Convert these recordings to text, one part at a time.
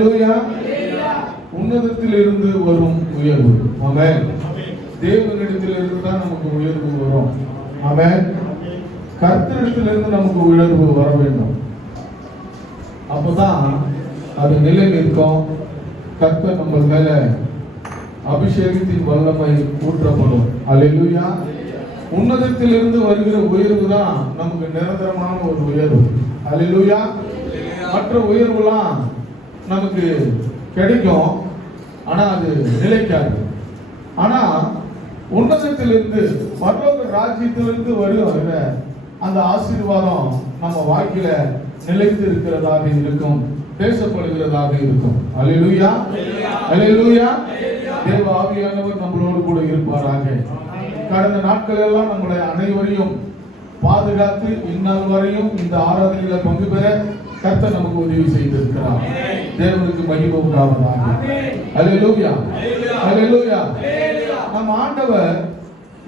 அல்லேலூயா. உன்னதத்தில் இருந்து வரும் உயர்வு. ஆமென். தேவனிடத்தில் இருந்து தான் நமக்கு உயர்வு வரும். ஆமென். கர்த்தரிடத்திலிருந்து நமக்கு உயர்வு வர வேண்டும். அப்பதான் அது நிலை நிற்கும். கர்த்தர் நம்ம மேல அபிஷேகத்தின் வல்லமை ஊற்றப்படும். அல்லேலூயா. உன்னதத்திலிருந்து வருகிற உயர்வு தான் நமக்கு நிரந்தரமான ஒரு உயர்வு. அல்லேலூயா. மற்ற உயர்வுலாம் நமக்கு கிடைக்கும், ஆனா அது நிலைக்காது. ஆனா உன்னதத்திலிருந்து பரலோக ராஜ்யத்திலிருந்து வருகிற அந்த ஆசீர்வாதம் நம்ம வாழ்க்கையில நிலைத்து இருக்கிறதாக இருக்கும், பேசப்படுகிறதாக இருக்கும். அல்லேலூயா. அல்லேலூயா. தேவ ஆவியானவர் நம்மளோடு கூட இருப்பாராக. கடந்த நாட்கள் எல்லாம் நம்மளை அனைவரையும் பாதுகாத்து இந்நாள் வரையும் இந்த ஆராதனையில பங்கு பெற கர்த்தர் நமக்கு உதவி செய்திருக்கிறார். தேவனுக்கு மகிமை உண்டாவதாக. அல்லேலூயா. அல்லேலூயா. நம்ம ஆண்டவர்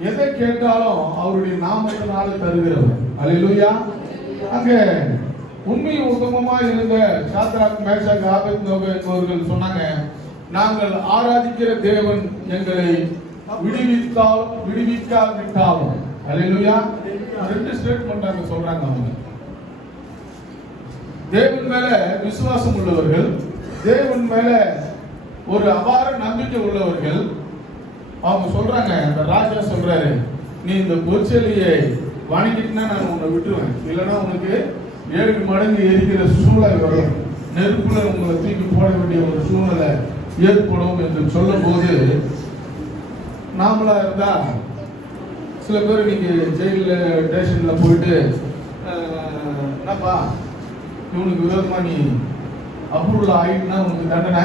எதை கேட்டாலும் அவருடைய நாமத்தினால தருகிறவர். அல்லேலூயா. அங்க உண்மை உத்தமமா இருந்த சாத்ராக், மேஷாக், ஆபேத்நேகோ என்பவர்கள் சொன்னாங்க, நாங்கள் ஆராதிக்கிற தேவன் எங்களை விடுவிக்காவிட்டாலும். அல்லேலூயா. ரெண்டு ஸ்டேட்மெண்ட் அங்க சொல்றாங்க. அவங்க தேவன் மேல விசுவாசம் உள்ளவர்கள், தேவன் மேல ஒரு அபார நம்பிக்கை உள்ளவர்கள். அவங்க சொல்றாங்க, இந்த ராஜா சொல்றாரு, நீ இந்த பொற்செலியை வணங்கிட்டுனா நான் உன்னை விட்டுருவேன், இல்லைன்னா உனக்கு 7 மடங்கு எரிக்கிற சூழ்நிலை வரும், நெருப்புல உங்களை தூக்கி போட வேண்டிய ஒரு சூழ்நிலை ஏற்படும் என்று சொல்லும் போது, நாமளா இருந்தா சில பேர் நீங்க ஜெயில ஸ்டேஷன்ல போயிட்டு என்னப்பா இவனுக்கு விரோதமா நீ அப்ரூவல் ஆயிட்டுனா உனக்கு தண்டனை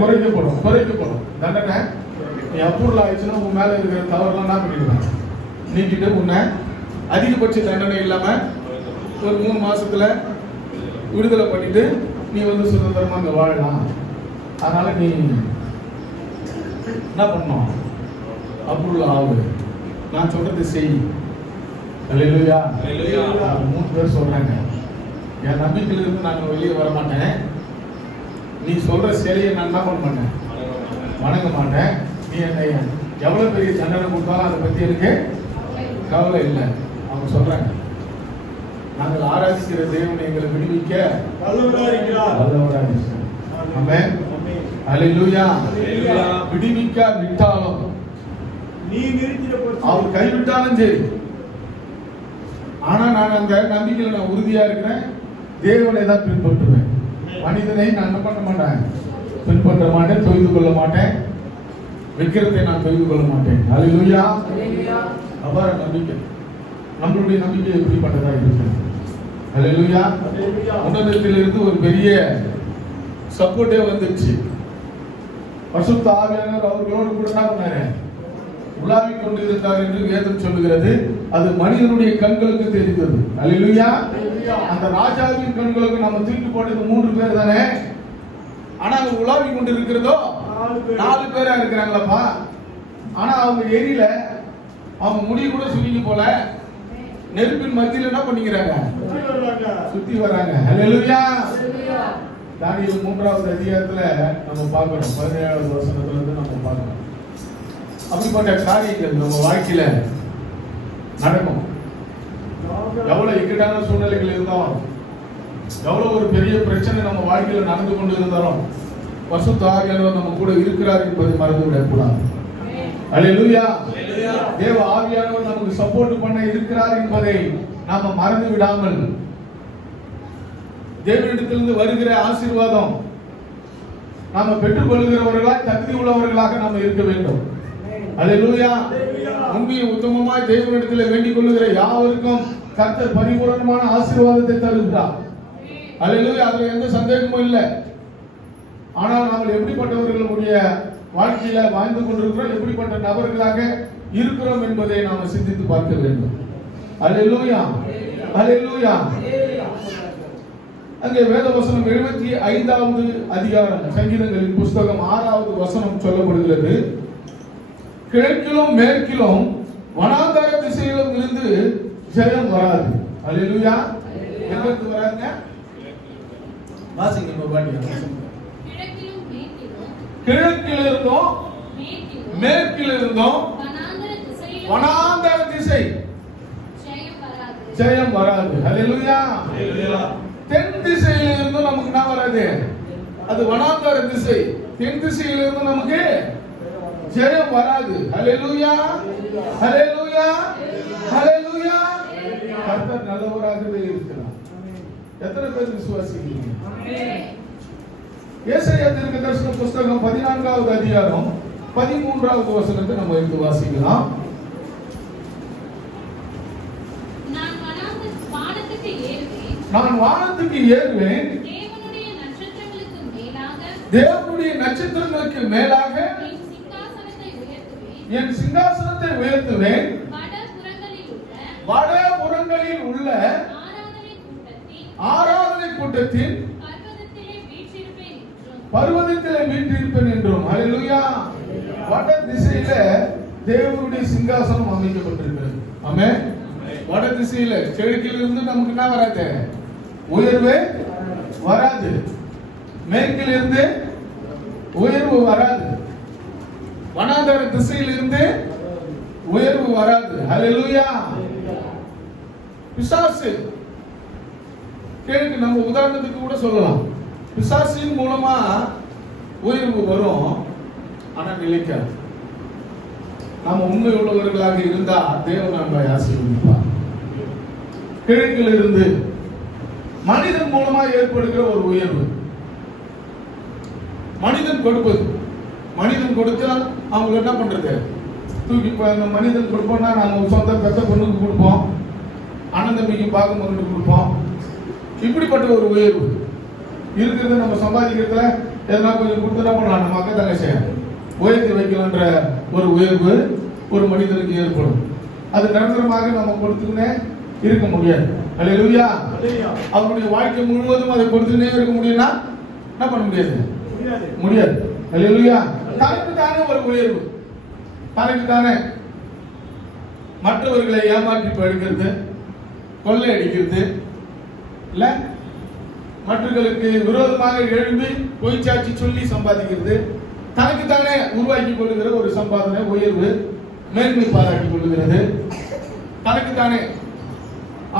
குறைக்கப்படும். தண்டனை நீ அப்ரூவல் ஆயிடுச்சுன்னா உன் மேல இருக்கிற தவறுலாம் என்ன பண்ணிடுவேன், நீக்கிட்டு உன்னை அதிகபட்ச தண்டனை இல்லாம ஒரு 3 மாசத்துல விடுதலை பண்ணிட்டு நீ வந்து சுதந்திரமா அங்க வாழலாம். அதனால நீ என்ன பண்ணணும், அப்ரூவல் ஆகுது, நான் சொல்றது செய். அல்லேலூயா. 3 பேர் சொல்றாங்க, என் நம்பிக்கையிலிருந்து நான் வெளியே வர மாட்டேன், நீ சொல்ற செயலியை நான் என்ன பண்ண மாட்டேன், வணங்க மாட்டேன், நீ என்னை எவ்வளவு பெரிய தண்டனை கொடுத்தாலும் அதை பத்தி எனக்கு கவலை இல்லை. அவங்க சொல்றாங்க, நாங்கள் ஆராதிக்கிற தேவனை எங்களை விடுவிக்க வல்லவராக. ஆமென். அல்லேலூயா. விடுவிக்காவிட்டாலும் அவர் கைவிட்டாலும் சரி, ஆனா நான் அந்த நம்பிக்கையில நான் உறுதியா இருக்கிறேன், தேவனை தான் பின்பற்றுவேன், மனிதனை நான் என்ன பண்ண மாட்டேன், பின்பற்ற மாட்டேன், தொய்து கொள்ள மாட்டேன், விக்கிரத்தை நான் தொய்து கொள்ள மாட்டேன். அல்லேலூயா. அபார நம்பிக்கை. நம்மளுடைய நம்பிக்கை எப்படிப்பட்டதா இருக்கு? அல்லேலூயா. உன்னதத்திலிருந்து ஒரு பெரிய சப்போர்ட்டே வந்துச்சு. பரிசுத்த ஆவியானவர் அவர்களோடு கூட என்ன பண்ணாரு, உலாவிக் கொண்டிருந்தார் என்று வேதம் சொல்லுகிறது. அது மனிதனுடைய கண்களுக்கு தெரிந்தது. அல்லேலூயா. அந்த ராஜாவின் கண்களுக்கு நம்ம தூக்கி போட்டது 3 பேர் தானே, ஆனா அவங்க உலாவிக் கொண்டு இருக்கிறதோ 4 பேரா இருக்கிறாங்களப்பா. ஆனா அவங்க எரியல, அவங்க முடி கூட சுருங்கி போல, நெருப்பின் மத்தியில் என்ன பண்ணிக்கிறாங்க, சுத்தி வராங்க. அல்லேலூயா. தானியேல் 3வது அதிகாரத்துல நம்ம பார்க்கிறோம், 17வது வசனத்துல இருந்து நம்ம பார்க்கிறோம். அப்படிப்பட்ட காரியங்கள் நம்ம வாழ்க்கையில நடக்கும். எவ்வளவு இக்கட்டான சூழ்நிலைகள் இருந்தாலும், எவ்வளவு ஒரு பெரிய பிரச்சனை நம்ம வாழ்க்கையில நடந்து கொண்டு இருந்தாலும், பரிசுத்த ஆவியானவர் நம்ம கூட இருக்கிறார் என்பதை மறந்து விடக்கூடாது. அல்லேலூயா. தேவ ஆவியானவர் நமக்கு சப்போர்ட் பண்ண இருக்கிறார் என்பதை நாம மறந்து விடாமல், தேவனிடத்திலிருந்து வருகிற ஆசீர்வாதம் நாம பெற்றுக் கொள்கிறவர்களாய் தகுதி உள்ளவர்களாக நாம இருக்க வேண்டும். அல்லேலூயா. உண்மையை உத்தமமாய் தேவனிடத்தில் வேண்டிக் கொள்ளுகிற யாவருக்கும் கர்த்தர் பரிபூரணமான ஆசீர்வாதத்தை தருகிறார். அல்லேலூயா. அதுல எந்த சந்தேகமும் இல்லை. ஆனால் நாம் எப்படிப்பட்டவர்களுடைய வாழ்க்கையில வாழ்ந்து கொண்டிருக்கிறோம், எப்படிப்பட்ட நபர்களாக இருக்கிறோம் என்பதை நாம் சிந்தித்து பார்க்க வேண்டும். அல்லேலூயா. அல்லேலூயா. அங்கே வேதவசனம் 75வது அதிகாரம் சங்கீதங்களின் புஸ்தகம் 6வது வசனம் சொல்லப்படுகிறது. கிழக்கிலும் மேற்கிலும் வனாந்தர திசையிலும் இருந்து ஜெயம் வராது. அல்லேலூயா. எங்கிருந்து வராங்க? வாசிங்க நம்ம பாட்டியா. கிழக்கிலும் கிழக்கிலிருந்தும் மேற்கிலிருந்தும் வனாந்தர திசை ஜெயம் வராது. ஹல்லேலூயா. தென் திசையிலிருந்து நமக்கு என்ன வராது? அது வனாந்தர திசை. தென் திசையிலிருந்து நமக்கு ஜெயம் வராது. ஹல்லேலூயா, ஹல்லேலூயா, ஹல்லேலூயா. கர்த்தர் நல்லவராகவே இருக்கிறார். எத்தனை பேர் விசுவாசிக்கிறீங்க? ஏசாயா தீர்க்கதரிசன புத்தகம் 14வது அதிகாரம் 13வது வசனத்தை நம்ம எடுத்து வாசிக்கலாம். நான் வானத்துக்கு ஏறுவேன், தேவனுடைய நட்சத்திரங்களுக்கு மேலாக என் சிங்காசனத்தை உயர்த்துவேன், வடபுறங்களில் உள்ள ஆராதனை கூட்டத்தின் பர்வதத்திலே வீற்றிருப்பேன் என்றும். ஹல்லேலூயா. வட திசையில தேவனுடைய சிங்காசனம் அமைக்கப்பட்டிருக்கிறது. ஆமென். வட திசையில கிழக்கிலிருந்து நமக்கு என்ன வராது? உயர்வே வராது. மேற்கிலிருந்து உயர்வு வராது. வனாந்தர திசையிலிருந்து உயர்வு வராது. ஹல்லேலூயா. பிசாசு கேளுங்க, நம்ம உதாரணத்துக்கு கூட சொல்லலாம். பிசாசின் மூலமா உயர்வு வரும், ஆனா நிலைக்காது. நாம உண்மை உள்ளவர்களாக இருந்தா தேவன் நம்மை ஆசீர்வதிப்பார். கிழக்கில் இருந்து மனிதன் மூலமா ஏற்படுகிற ஒரு உயர்வு, மனிதன் கொடுப்பது. மனிதன் கொடுத்தா அவங்க என்ன பண்றது? தூக்கி மனிதன் கொடுப்போம்னா நாங்க சொந்த பெத்த பொண்ணுக்கு கொடுப்போம், அண்ணன் தம்பிக்கு பார்க்கும்போது கொடுப்போம். இப்படிப்பட்ட ஒரு உயர்வு இருக்கிறது. நம்ம சம்பாதிக்கிறதுல எதனா கொஞ்சம் கொடுத்தா பண்ணலாம், நம்ம அக்கா தங்கச்சியை உயர்த்தி வைக்கலான்ற ஒரு உயர்வு ஒரு மனிதனுக்கு ஏற்படும். அது நிரந்தரமாக நம்ம கொடுத்துக்கினே இருக்க முடியாது. ஹல்லேலூயா. அவருடைய வாழ்க்கை முழுவதும் அதை கொடுத்துக்கினே இருக்க முடியும்னா என்ன பண்ண முடியாது? முடியாது. ஹல்லேலூயா. தனக்கு தானே ஒரு உயர்வு, தனக்கு தானே மற்றவர்களை ஏமாற்றி பழிக்கிறது, கொள்ளை அடிக்கிறது, இல்ல மற்றவர்களுக்கு விரோதமாக எழும்பி பொய் சாட்சி சொல்லி சம்பாதிக்கிறது, தனக்கு தானே உருவாக்கி கொள்ளுகிற ஒரு சம்பாதனை, உயர்வு, மேன்மை பாராட்டி கொள்ளுகிறது, தனக்கு தானே.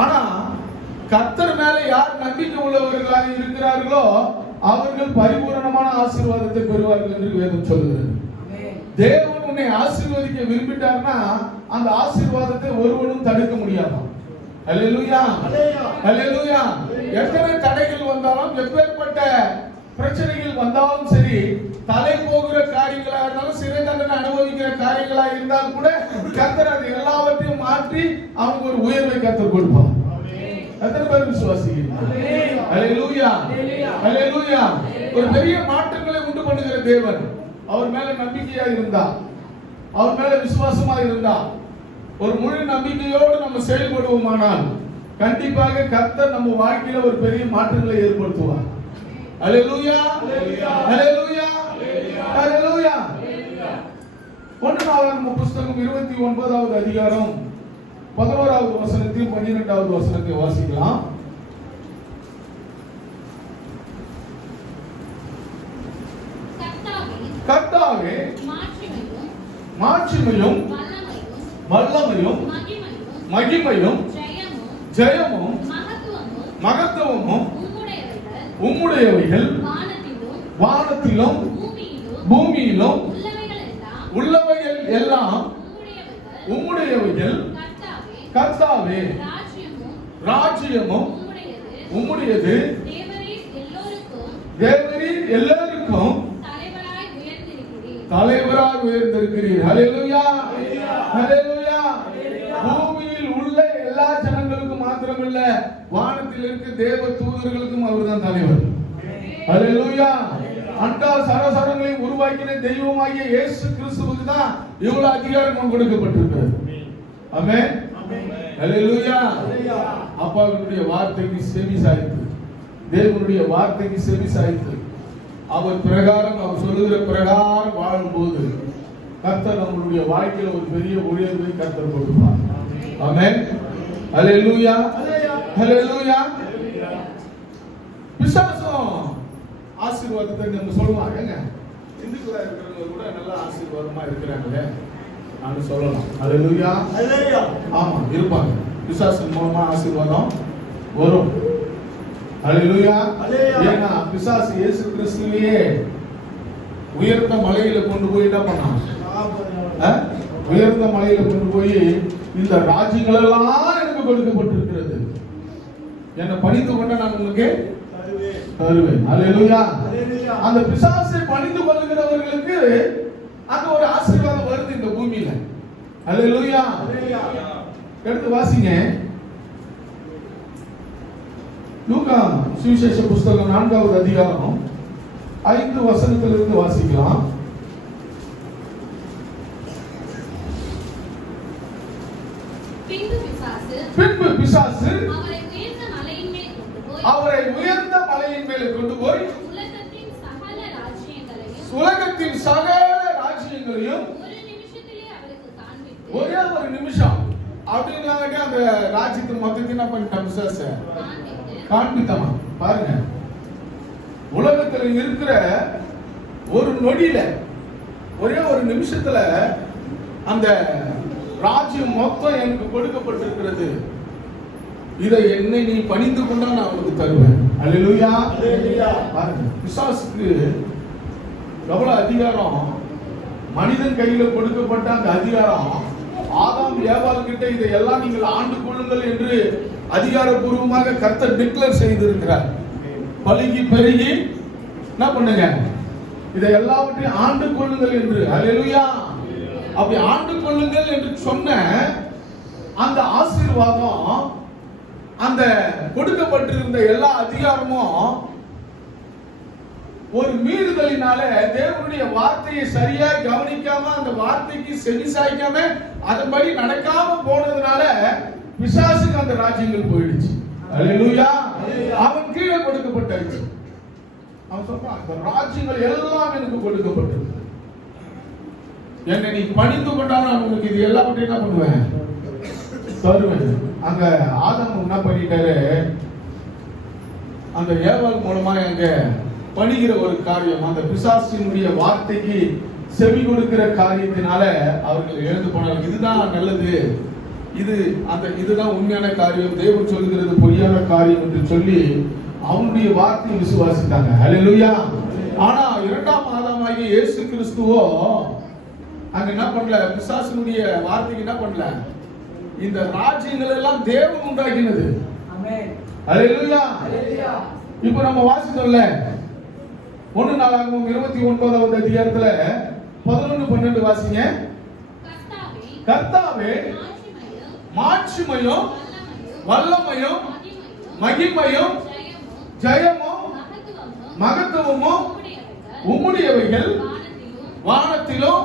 ஆனா கர்த்தர் மேல யார் நம்பிக்கை உள்ளவர்களாக இருக்கிறார்களோ அவர்கள் பரிபூரணமான ஆசீர்வாதத்தை பெறுவார்கள் என்று வேதம் சொல்லுகிறது. தேவன் உன்னை ஆசீர்வதிக்க விரும்பிட்டார்னா அந்த ஆசீர்வாதத்தை ஒருவனும் தடுக்க முடியாதா? ஹல்லேலூயா, ஹல்லேலூயா. எத்தனை தடைகள் வந்தாலும், எப்பேற்பட்ட பிரச்சனைகள் வந்தாலும் சரி, தலை போகிற காரியங்களா இருந்தாலும், சிறை தண்டனை அனுபவிக்கிற காரியங்களா இருந்தாலும் கூட கர்த்தர் அது எல்லாவற்றையும் மாற்றி அவனுக்கு ஒரு உயர்வை கர்த்தர் கொடுப்பார். எத்தனை பேர் விசுவாசிக்கிறீங்க? ஹல்லேலூயா, ஹல்லேலூயா. ஒரு பெரிய மாற்றங்களை உண்டு பண்ணுகிற தேவன். அவர் மேல நம்பிக்கையா இருந்தா, அவர் மேல விசுவாசமா இருந்தா, ஒரு முழு நம்பிக்கையோடு நம்ம செயல்படுவோமானால் கண்டிப்பாக கர்த்தர் நம்ம வாழ்க்கையில ஒரு பெரிய மாற்றங்களை ஏற்படுத்துவார். ஹல்லேலூயா, ஹல்லேலூயா, ஹல்லேலூயா. 1 நாளாகமம் புத்தகம் 29வது அதிகாரம் 11வது வசனத்தையும் 12வது வசனத்தையும் வாசிக்கலாம். கர்த்தாவே மாட்சிமையும் வல்லமையும் மகிமையும் ஜெயமும் மகத்துவமும் உம்முடையவைகள், வானத்திலும் பூமியிலும் உள்ளவைகள் எல்லாம் உம்முடையவைகள். கர்த்தாவே ராஜ்யமும் உம்முடையது, தேவரீர் எல்லோருக்கும் தலைவராக உயர்ந்திருக்கிறீர். ஹல்லேலூயா, ஹல்லேலூயா. பூமியில் உள்ள எல்லா ஜனங்களுக்கும் மாத்திரமல்ல, வானத்தில் இருக்க தேவ தூதர்களுக்கும் அவர்தான் தலைவர். ஹல்லேலூயா. அண்டா சராசரங்களை உருவாக்கின தெய்வமாகிய இயேசு கிறிஸ்துவுக்கு தான் இவ்வளவு அதிகாரம் கொடுக்கப்பட்டிருக்கிறது. ஆமென், ஹல்லேலூயா. அப்பாவுடைய வார்த்தைக்கு செவி சாய்த்து, தேவனுடைய வார்த்தைக்கு செவி சாய்த்து, அவர் பிரகாரம், அவர் சொல்லுகிற பிரகாரம் வாழும்போது கர்த்தர் நம்மளுடைய வாழ்க்கையில ஒரு பெரிய உயர்வை கர்த்தர் கொடுப்பார். ஆமென், ஹல்லேலூயா, ஹல்லேலூயா. பிசாசும் ஆசீர்வாதத்தை நம்ம சொல்லுவாங்க. ஏங்க இந்துக்களா இருக்கிறவங்க கூட நல்ல ஆசீர்வாதமா இருக்கிறாங்களே நான் சொல்லலாம். அல்லேலூயா. ஆமா இருப்பாங்க. பிசாசின் மூலமா ஆசீர்வாதம் வரும். அல்லேலூயா. ஏன்னா பிசாசு இயேசு கிறிஸ்துவையே உயர்ந்த மலையில கொண்டு போய் என்ன பண்ணான்? உயர்ந்த மலையில கொண்டு போய் இந்த ராஜ்யங்கள் எல்லாம் எனக்கு கொடுக்கப்பட்டிருக்கிறது, என்னை பணிந்து கொண்ட நான் உங்களுக்கு தருவேன். அல்லேலூயா. அந்த பிசாசை பணிந்து கொள்ளுகிறவர்களுக்கு அந்த ஒரு ஆசீர்வாதம் வருது இந்த பூமியில. அல்லேலூயா. எடுத்து வாசிங்க லூக்கா சுவிசேஷ புஸ்தகம் 4வது அதிகாரம் 5 வசனத்திலிருந்து வாசிக்கலாம். பின்பு பிசாசு அவரை உயர்ந்த மலையின் மேல் கொண்டு போய் உலகத்தின் சகல ராஜ்யங்களையும் ஒரே ஒரு நிமிஷம் அப்படின்னாக்க அந்த ராஜ்யத்தை மொத்தத்தை என்ன பண்ணிட்டான்? பிசாசு காண்பித்தமா பாருங்க. உலகத்துல இருக்கிற ஒரு நொடியில ஒரே ஒரு நிமிஷத்துல அந்த ராஜ்யம் மொத்தம் எனக்கு கொடுக்கப்பட்டிருக்கிறது, இதை என்னை நீ பணிந்து கொண்டா நான் உனக்கு தருவேன். அல்லேலூயா. பாருங்க பிசாசுக்கு எவ்வளவு அதிகாரம், மனிதன் கையில கொடுக்கப்பட்ட அந்த அதிகாரம். ஆதாம் ஏவாள் கிட்ட இதையெல்லாம் நீங்கள் ஆண்டு கொள்ளுங்கள் என்று அதிகாரப்பூர்வமாக கர்த்தர் டிக்ளேர் செய்திருக்கிறார். பலுகி பெருகி என்ன பண்ணுங்க, இதை எல்லாவற்றையும் ஆண்டு கொள்ளுங்கள் என்று. அல்லேலூயா. அப்படி ஆண்டு கொள்ளுங்கள் என்று சொன்ன அந்த ஆசீர்வாதம், அந்த கொடுக்கப்பட்டிருந்த எல்லா அதிகாரமும் ஒரு மீறுதலினால தேவனுடைய வார்த்தையை சரியா கவனிக்காம அந்த வார்த்தைக்கு செவிசாய்க்காம அதன்படி நடக்காம போனதுனால பிசாசுக்கு அந்த ராஜ்யங்கள் போயிடுச்சு. அல்லேலூயா. அவன் கீழே கொடுக்கப்பட்டாச்சு. அவன் சொல்றான் அந்த ராஜ்யங்கள் எல்லாம் எனக்கு கொடுக்கப்பட்டது, என்னை நீ பணிந்து கொண்டால் நான் உனக்கு இது எல்லாவற்றையும் என்ன பண்ணுவேன்? தருவேன். அங்க ஆதாம் என்ன பண்ணிட்டாரு? அந்த ஏவாள் மூலமா எங்க பணிகிற ஒரு காரியம், அந்த பிசாசினுடைய வார்த்தைக்கு செவி கொடுக்கிற காரியத்தினால அவர்கள் எழுந்து போனார்கள். இதுதான் நல்லது, இதுதான் உண்மையான காரியம், தேவன் சொல்லுகிறது பொய்யான காரியம் என்று சொல்லி அவனுடைய வார்த்தையை விசுவாசித்தாங்க. அல்லேலூயா. ஆனா இரண்டாம் ஆதாமாகிய இயேசு கிறிஸ்துவோ அங்க என்ன பண்ணல? பிசாசினுடைய வார்த்தைக்கு என்ன பண்ணல? இந்த ராஜ்யங்கள் எல்லாம் தேவன் உண்டாக்கினது. ஆமென். அல்லேலூயா. இப்போ நம்ம வாசித்தோம்ல 1 நாளாகமம் 29வது அதிகாரத்துல 11-12 வாசிங்க. கர்த்தாவே மாட்சிமையும் வல்லமையும் மகிமையும் ஜெயமும் மகத்துவமும் உம்முடையவைகள், வானத்திலும்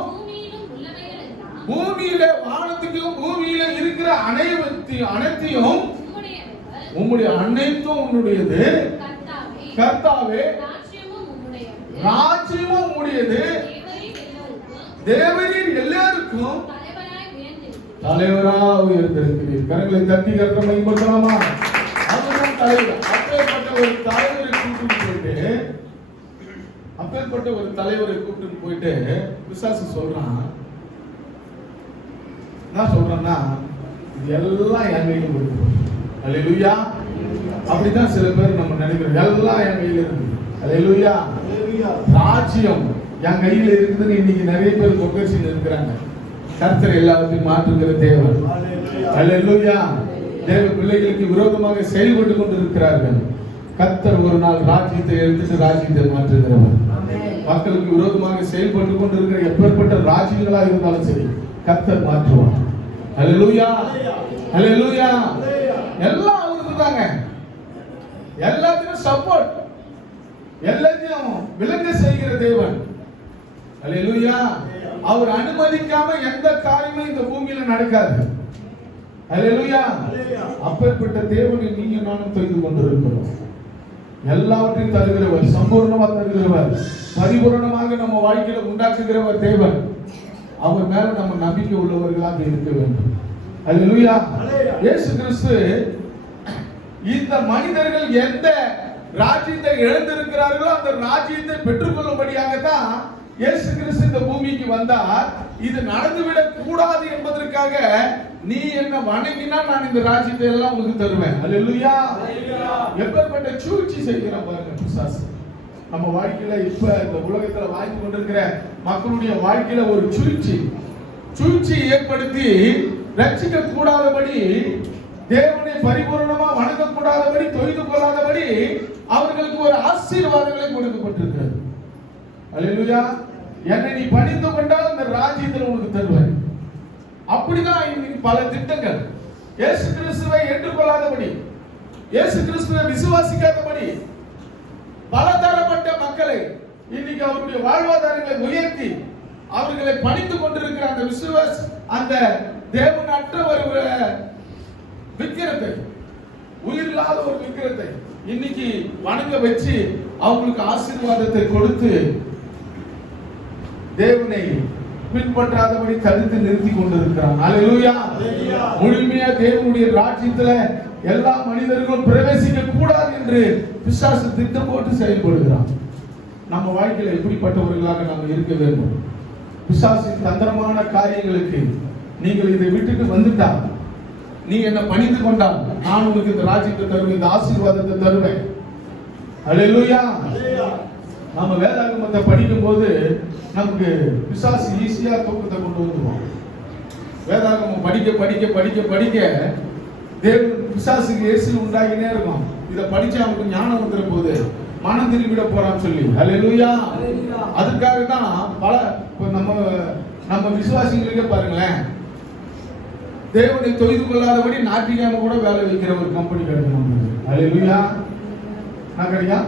பூமியில வானத்திலும் பூமியில இருக்கிற அனைத்தையும் உம்முடைய அனைத்தும் உன்னுடையது. கர்த்தாவே ராஜ்யமும் உம்முடையது, தேவரீர் எல்லாருக்கும் தலைவரா உயர்ந்திருக்கிறீர். கரங்களை தட்டி கர்த்தரை மகிமைப்படுத்தலாமா? அதுதான் தலைவர். அப்பேற்பட்ட ஒரு தலைவரை கூப்பிட்டு போயிட்டு பிசாசு சொல்றான், என்ன சொல்றான்னா, இது எல்லாம் என் கையில் இருக்கு. அல்லேலூயா. அப்படிதான் சில பேர் நம்ம நினைக்கிறோம், எல்லாம் என் கையில் இருக்கு. அல்லேலூயா. ராஜ்யம் என் கையில் இருக்குதுன்னு இன்னைக்கு நிறைய பேர் கொக்கரிசின்னு இருக்கிறாங்க. கர்த்தர் எல்லாத்தையும் மாற்றுகிற தேவன். அல்லேலூயா. தேவ பிள்ளைகளுக்கு விரோதமாக செயல்பட்டு கொண்டிருக்கிறார்கள். கர்த்தர் ஒரு நாள் ராஜ்யத்தை எடுத்துட்டு ராஜ்யத்தை மாற்றுகிறவர். மக்களுக்கு விரோதமாக செயல்பட்டு கொண்டிருக்கிற எப்பேற்பட்ட ராஜ்யங்களா இருந்தாலும் சரி கர்த்தர் மாற்றுவார். அல்லேலூயா. அல்லேலூயா. எல்லாம் அவருக்கு தாங்க, எல்லாத்தையும் சப்போர்ட், எல்லாத்தையும் விளங்க செய்கிற தேவன். அல்லேலூயா. அவர் அனுமதிக்காம எந்த காரியமும் இந்த பூமியில நடக்காது. அல்லேலூயா. அப்பேற்பட்ட தேவனை நீங்க நானும் தெரிந்து கொண்டிருக்கிறோம். எல்லாவற்றையும் தருகிறவர், சம்பூர்ணமா தருகிறவர், பரிபூரணமாக நம்ம வாழ்க்கையில உண்டாக்குகிறவர் தேவன். அவர் மேல நம்ம நம்பிக்கை உள்ளவர்களாக இருக்க வேண்டும். அல்லேலூயா. இயேசு கிறிஸ்து இந்த மனிதர்கள் எந்த ராஜ்யத்தை இழந்திருக்கிறார்களோ அந்த ராஜ்யத்தை பெற்றுக்கொள்ளும்படியாகத்தான் இயேசு கிறிஸ்து இந்த பூமிக்கு வந்தார். இது நடந்துவிடக் கூடாது என்பதற்காக நீ என்ன வணங்கினா நான் இந்த ராஜ்யத்தை எல்லாம் உங்களுக்கு தருவேன். அல்லேலூயா. எப்பேற்பட்ட சூழ்ச்சி செய்கிறான் பாருங்க பிசாசு. நம்ம வாழ்க்கையில இப்ப இந்த உலகத்துல வாழ்ந்து கொண்டிருக்கிற மக்களுடைய வாழ்க்கையில ஒரு சூழ்ச்சி ஏற்படுத்தி ரட்சிக்க கூடாதபடி, தேவனை பரிபூர்ணமா வணங்க கூடாதபடி, தொய்து கொள்ளாதபடி அவர்களுக்கு ஒரு ஆசீர்வாதங்களை கொடுக்கப்பட்டிருக்கிறது. அல்லேலூயா. என்னை நீ பணிந்து கொண்டால் இந்த ராஜ்யத்தில் உனக்கு தருவேன். அப்படிதான் இன்னைக்கு பல திட்டங்கள். இயேசு கிறிஸ்துவை ஏற்றுக்கொள்ளாதபடி, இயேசு கிறிஸ்துவை விசுவாசிக்காதபடி பல தரப்பட்ட மக்களை இன்னைக்கு அவருடைய வாழ்வாதாரங்களை உயர்த்தி அவர்களை பணிந்து கொண்டிருக்கிற அந்த அந்த தேவனற்ற ஒரு விக்கிரத்தை, உயிரில்லாத ஒரு விக்கிரத்தை இன்னைக்கு வணங்க வச்சு அவங்களுக்கு ஆசீர்வாதத்தை கொடுத்து தேவனை பின்பற்றாதபடி தடுத்து நிறுத்தி கொண்டிருக்கிறான். அல்லேலூயா. முழுமையா தேவனுடைய ராஜ்யத்துல எல்லா மனிதர்களும் பிரவேசிக்க கூடாது என்று பிசாசு திட்டம் போட்டு செயல்படுகிறான். நம்ம வாழ்க்கையில எப்படிப்பட்டவர்களாக நாம் இருக்க வேண்டும்? பிசாசின் தந்திரமான காரியங்களுக்கு நீங்கள் இதை விட்டுட்டு வந்துட்டா, நீ என்ன பணிந்து கொண்டால் நான் உனக்கு இந்த ராஜ்யத்தை தருவேன், இந்த ஆசீர்வாதத்தை தருவேன். அல்லேலூயா. நாம வேதாகமத்தை படிக்கும் போது நமக்கு பிசாசு ஈஸியா தூக்கத்தை கொண்டு வந்துருவோம். வேதாகமம் படிக்க படிக்க படிக்க படிக்க தேவன் பிசாசுக்கு இயேசு உண்டாகினே இருக்கும். இதை படிச்சு அவனுக்கு ஞானம் வந்துற போது மனம் திரும்பிட போறான்னு சொல்லி. அல்லேலூயா. அதுக்காக தான் பல நம்ம விசுவாசிகளுக்கே பாருங்களேன், தேவனை தொய்து கொள்ளாதபடி ஞாயிற்றுக்கிழமை கூட வேலை வைக்கிற ஒரு கம்பெனி கிடைக்கும். அல்லேலூயா. நான் கிடையா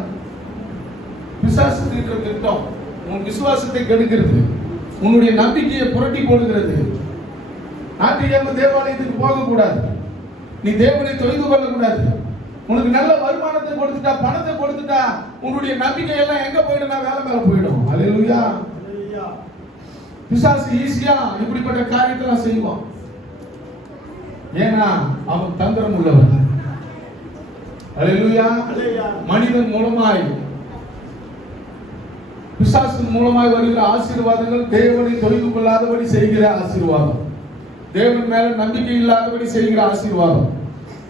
பிசாசு தீட்டுற திட்டம் உன் விசுவாசத்தை கெடுக்கிறது, உன்னுடைய நம்பிக்கையை புரட்டி போடுகிறது. ஞாயிற்றுக்கிழமை தேவாலயத்துக்கு போக கூடாது, நீ தேவனை தொய்து கொள்ள கூடாது. உனக்கு நல்ல வருமானத்தை கொடுத்துட்டா, பணத்தை கொடுத்துட்டா, உன்னுடைய நம்பிக்கை எல்லாம் எங்க போயிடும்னா வேலை மேல போயிடும். அல்லேலூயா. பிசாசு ஈஸியா இப்படிப்பட்ட காரியத்தெல்லாம் செய்வான். ஏன்னா அவன் தந்திரம் உள்ளவன். அல்லேலூயா. மனிதன் மூலமாய், பிசாசு மூலமாய் வருகிற ஆசீர்வாதங்கள் தேவனை தொய்து கொள்ளாதபடி செய்கிற ஆசீர்வாதம், தேவன் மேல நம்பிக்கை இல்லாதபடி செய்கிற ஆசீர்வாதம்,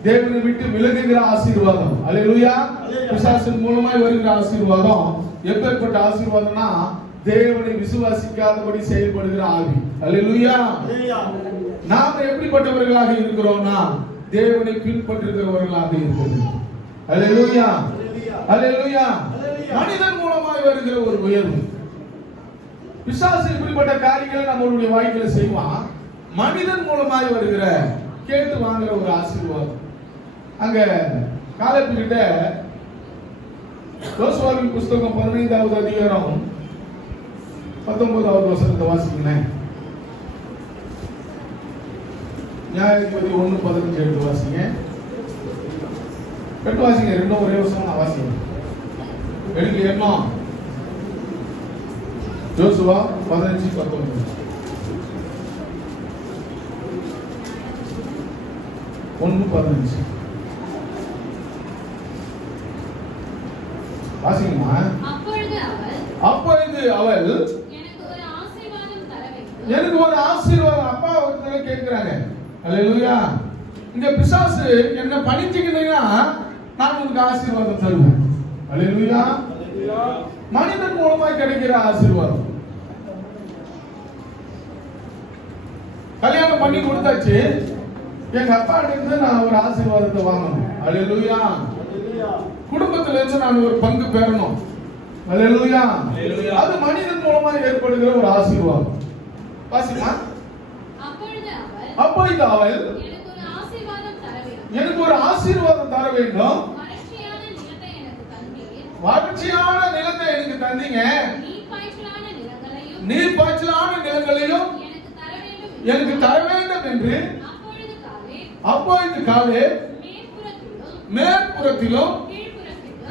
தேவனை விட்டு விலகுகிற ஆசீர்வாதம். அல்லேலூயா. பிசாசின் மூலமாய் வருகிற ஆசீர்வாதம் எப்பேற்பட்ட ஆசீர்வாதம்னா தேவனை விசுவாசிக்காதபடி செயல்படுகிற ஆவி. அல்லேலூயா. நாம எப்படிப்பட்டவர்களாக இருக்கிறோம்னா தேவனை பின்பற்றுகிறவர்களாக இருக்கிறோம். அல்லேலூயா. அல்லேலூயா. மனிதன் மூலமாய் வருகிற ஒரு உயர்வு. பிசாசு இப்படிப்பட்ட காரியங்களை நம்மளுடைய வாழ்க்கையில செய்வான். மனிதன் மூலமாய் வருகிற கேட்டு வாங்குற ஒரு ஆசீர்வாதம். அங்க காலேப் கிட்ட யோசுவாவின் புஸ்தகம் 15வது அதிகாரம் 19வது வசனத்தை வாசிக்கிறேன். நியாயாதிபதி 1:15 எடுத்து வாசிங்க. எடுத்து வாசிங்க. ரெண்டும் ஒரே வசனம் நான் வாசிக்கிறேன். எடுக்க எண்ணம் யோசுவா 15:19. 1:15 வாசிங்கம்மா. அப்பொழுது அவள் எனக்கு ஒரு ஆசீர்வாதம் அப்பா ஒருத்தர கேட்கிறாங்க. அல்லேலூயா. இந்த பிசாசு என்ன பணிஞ்சிக்கிட்டீங்கன்னா நான் உங்களுக்கு ஆசீர்வாதம் தருவேன். அல்லேலூயா. மனிதன் மூலமாய் கிடைக்கிற ஆசீர்வாதம். கல்யாணம் பண்ணி கொடுத்தாச்சு, எங்க அப்பா இருந்து நான் ஒரு ஆசீர்வாதத்தை வாங்கணும். அல்லேலூயா. குடும்பத்துல இருந்து நான் ஒரு பங்கு பெறணும். அல்லேலூயா. அது மனிதன் மூலமாய் ஏற்படுகிற ஒரு ஆசீர்வாதம். வாசிமா. அப்பொழுது அவள் எனக்கு ஒரு ஆசீர்வாதம் தர வேண்டும். வறட்சியான நிலத்தை எனக்கு தந்தீங்க, நீர் பாய்ச்சலான நிலங்களையும் எனக்கு தர வேண்டும் என்று. அப்பொழுது காலேப் மேற்புறத்திலும்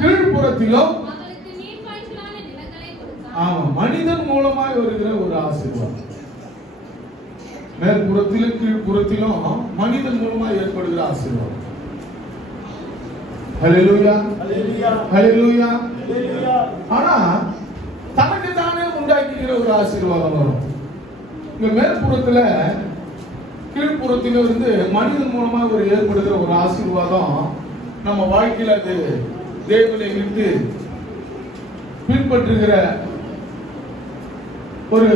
கீழ்ப்புறத்திலும், ஆமா, மனிதன் மூலமாய் வருகிற ஒரு ஆசீர்வாதம். மேற்புறத்திலும் கீழ்ப்புறத்திலும் மனிதன் மூலமாய் ஏற்படுகிற ஆசீர்வாதம். ஹல்லேலூயா, ஹல்லேலூயா, ஹல்லேலூயா. ஹல்லேலூயா. ஆனா தனக்கு தானே உண்டாக்கிக்கிற ஒரு ஆசீர்வாதம் வரும். இங்க மேற்புறத்துல கீழ்ப்புறத்தில இருந்து மனிதன் மூலமா ஒரு ஏற்படுகிற ஒரு ஆசீர்வாதம் நம்ம வாழ்க்கையில அது தேவனை விட்டு பின்பற்றுகிற ஒரு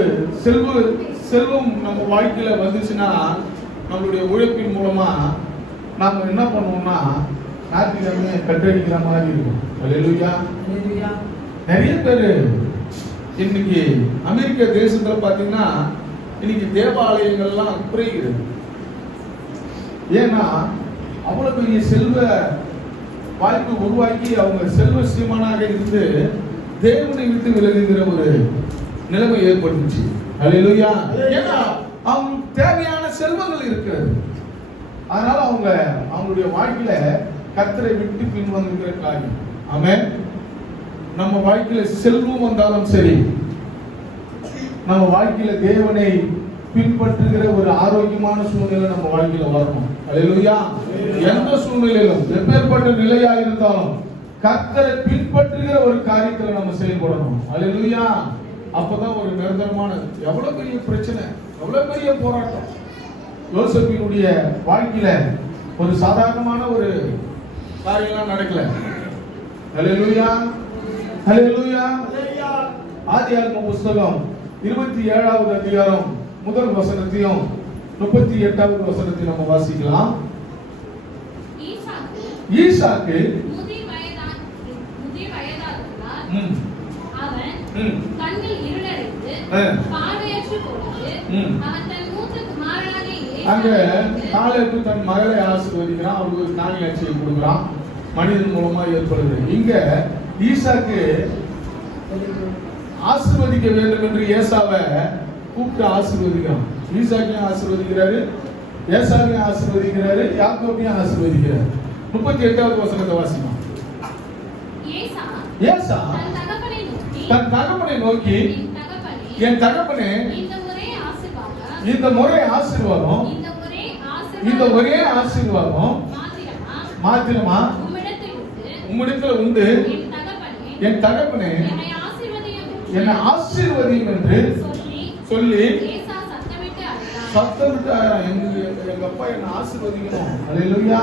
செல்வம் நம்ம வாழ்க்கையில வந்துச்சுன்னா நம்மளுடைய உழைப்பின் மூலமா நாம என்ன பண்ணுவோம்னா ஞாயிற்றுக்கிழமை கட்டடிக்கிற மாதிரி இருக்கும். அல்லேலூயா. நிறைய பேர் இன்னைக்கு அமெரிக்க தேசத்துல பாத்தீங்கன்னா இன்னைக்கு தேவாலயங்கள்லாம் குறைகிறது. ஏன்னா அவ்வளவு பெரிய செல்வ வாய்ப்பு உருவாக்கி அவங்க செல்வ சீமானாக இருந்து தேவனை விட்டு விலகுகிற ஒரு நிலைமை ஏற்பட்டுச்சு. அல்லேலூயா. ஏன்னா அவங்களுக்கு தேவையான செல்வங்கள் இருக்கிறது. அதனால அவங்களுடைய வாழ்க்கையில கர்த்தரை விட்டு பின்வாங்குகிற காரியம். ஆமென். நம்ம வாழ்க்கையில செல்வம் வந்தாலும் சரி, நம்ம வாழ்க்கையில தேவனை பின்பற்றுகிற ஒரு ஆரோக்கியமான சூழ்நிலை நம்ம வாழ்க்கையில வரணும். அல்லேலூயா. எந்த சூழ்நிலையிலும் எப்பேற்பட்ட நிலையா இருந்தாலும் கர்த்தரை பின்பற்றுகிற ஒரு காரியத்துல நம்ம செயல்படணும். அல்லேலூயா. அப்பதான் ஒரு நிரந்தரமான, எவ்வளவு பெரிய பிரச்சனை, எவ்வளவு பெரிய போராட்டம். யோசேப்பினுடைய வாழ்க்கையில ஒரு சாதாரணமான ஒரு காரியம்லாம் நடக்கல. ஹல்லேலூயா, ஹல்லேலூயா. ஆதியாகமம் புத்தகம் 27வது அதிகாரம் முதல் வசனத்தையும் 38வது வசனத்தையும் நம்ம வாசிக்கலாம். ஈசாக்கு முதிர் வயதாகிறார். அவன் கண்ணில் இருளடைந்து பார்வையற்று போனது. அவன் தன் மூத்த குமாரனாகிய அங்க காலேபு தன் மகளை ஆசீர்வதிக்கிறான். அவருக்கு தானிய அட்சயை கொடுக்கிறான். மனிதன் மூலமா ஏற்படுகிறது. இங்க ஈசாக்கு ஆசீர்வதிக்க வேண்டும் என்று ஏசாவை கூப்பிட்டு ஆசீர்வதிக்கிறான். ஈசாக்கையும் ஆசீர்வதிக்கிறாரு, ஏசாவையும் ஆசீர்வதிக்கிறாரு, யாக்கோபையும் ஆசீர்வதிக்கிறாரு. 38வது வசனத்தை வாசிக்கலாம். ஏசா தன் தகப்பனை நோக்கி, என் தகப்பனே, இந்த முறை ஆசீர்வாதம், இந்த ஒரே ஆசீர்வாதம் மாத்திரமா உம்மிடத்தில் உண்டு. என் தகப்பனே, என்னை ஆசீர்வதியும் என்று சொல்லி சத்தமிட்டு எங்க அப்பா என்ன ஆசீர்வதிக்கணும். அல்லேலூயா.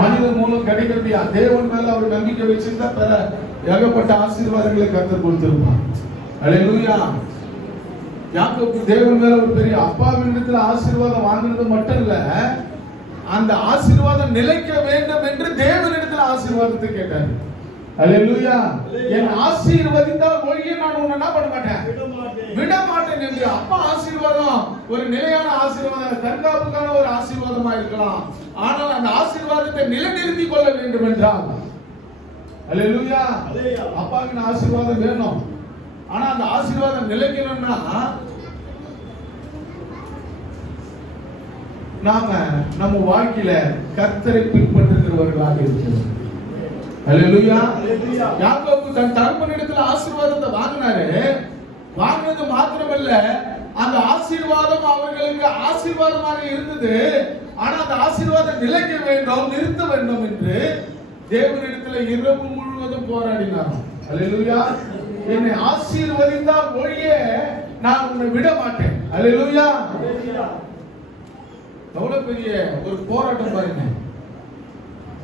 மனிதன் மூலம் கிடைக்கிறது தேவன் மேல அவர் நம்பிக்கை வச்சிருந்தா பெற ஏகப்பட்ட ஆசீர்வாதங்களை கர்த்தர் கொடுத்திருப்பார். அல்லேலூயா. யாக்கோபு தேவன் மேல ஒரு பெரிய அப்பாவின் இடத்துல ஆசீர்வாதம் வாங்கினது மட்டும் இல்ல, அந்த ஆசீர்வாதம் நிலைக்க வேண்டும் என்று தேவனிடத்தில் ஆசீர்வாதத்தை கேட்டார். அல்லேலூயா. என் ஆசீர்வதித்தால் ஒழிய நான் உன்னை என்ன பண்ண மாட்டேன், விட மாட்டேன் என்று. அப்பா ஆசீர்வாதம் ஒரு நிலையான ஆசீர்வாதம், தற்காப்புக்கான ஒரு ஆசீர்வாதமா இருக்கலாம். ஆனால் அந்த ஆசீர்வாதத்தை நிலைநிறுத்திக் கொள்ள வேண்டும் என்றால், அல்லேலூயா, அப்பாவின் ஆசீர்வாதம் வேணும். ஆனா அந்த ஆசீர்வாதம் நிலைக்கணும்னா நாம நம்ம வாழ்க்கையில கர்த்தரை பின்பற்றுகிறவர்களாக இருக்கிறோம். அல்லேலூயா. யாக்கோபு தன் தகப்பனிடத்துல ஆசீர்வாதத்தை வாங்கினாரு. வாங்கினது மாத்திரமல்ல, அந்த ஆசீர்வாதம் அவர்களுக்கு ஆசீர்வாதமாக இருந்தது. ஆனா அந்த ஆசீர்வாதம் நிலைக்க வேண்டும், நிறுத்த வேண்டும் என்று தேவனிடத்துல இரவு முழுவதும் போராடினார். அல்லேலூயா. என்னை ஆசீர்வதித்தால் ஒழிய நான் உன்னை விட மாட்டேன். அல்லேலூயா. எவ்வளவு பெரிய ஒரு போராட்டம் பாருங்க.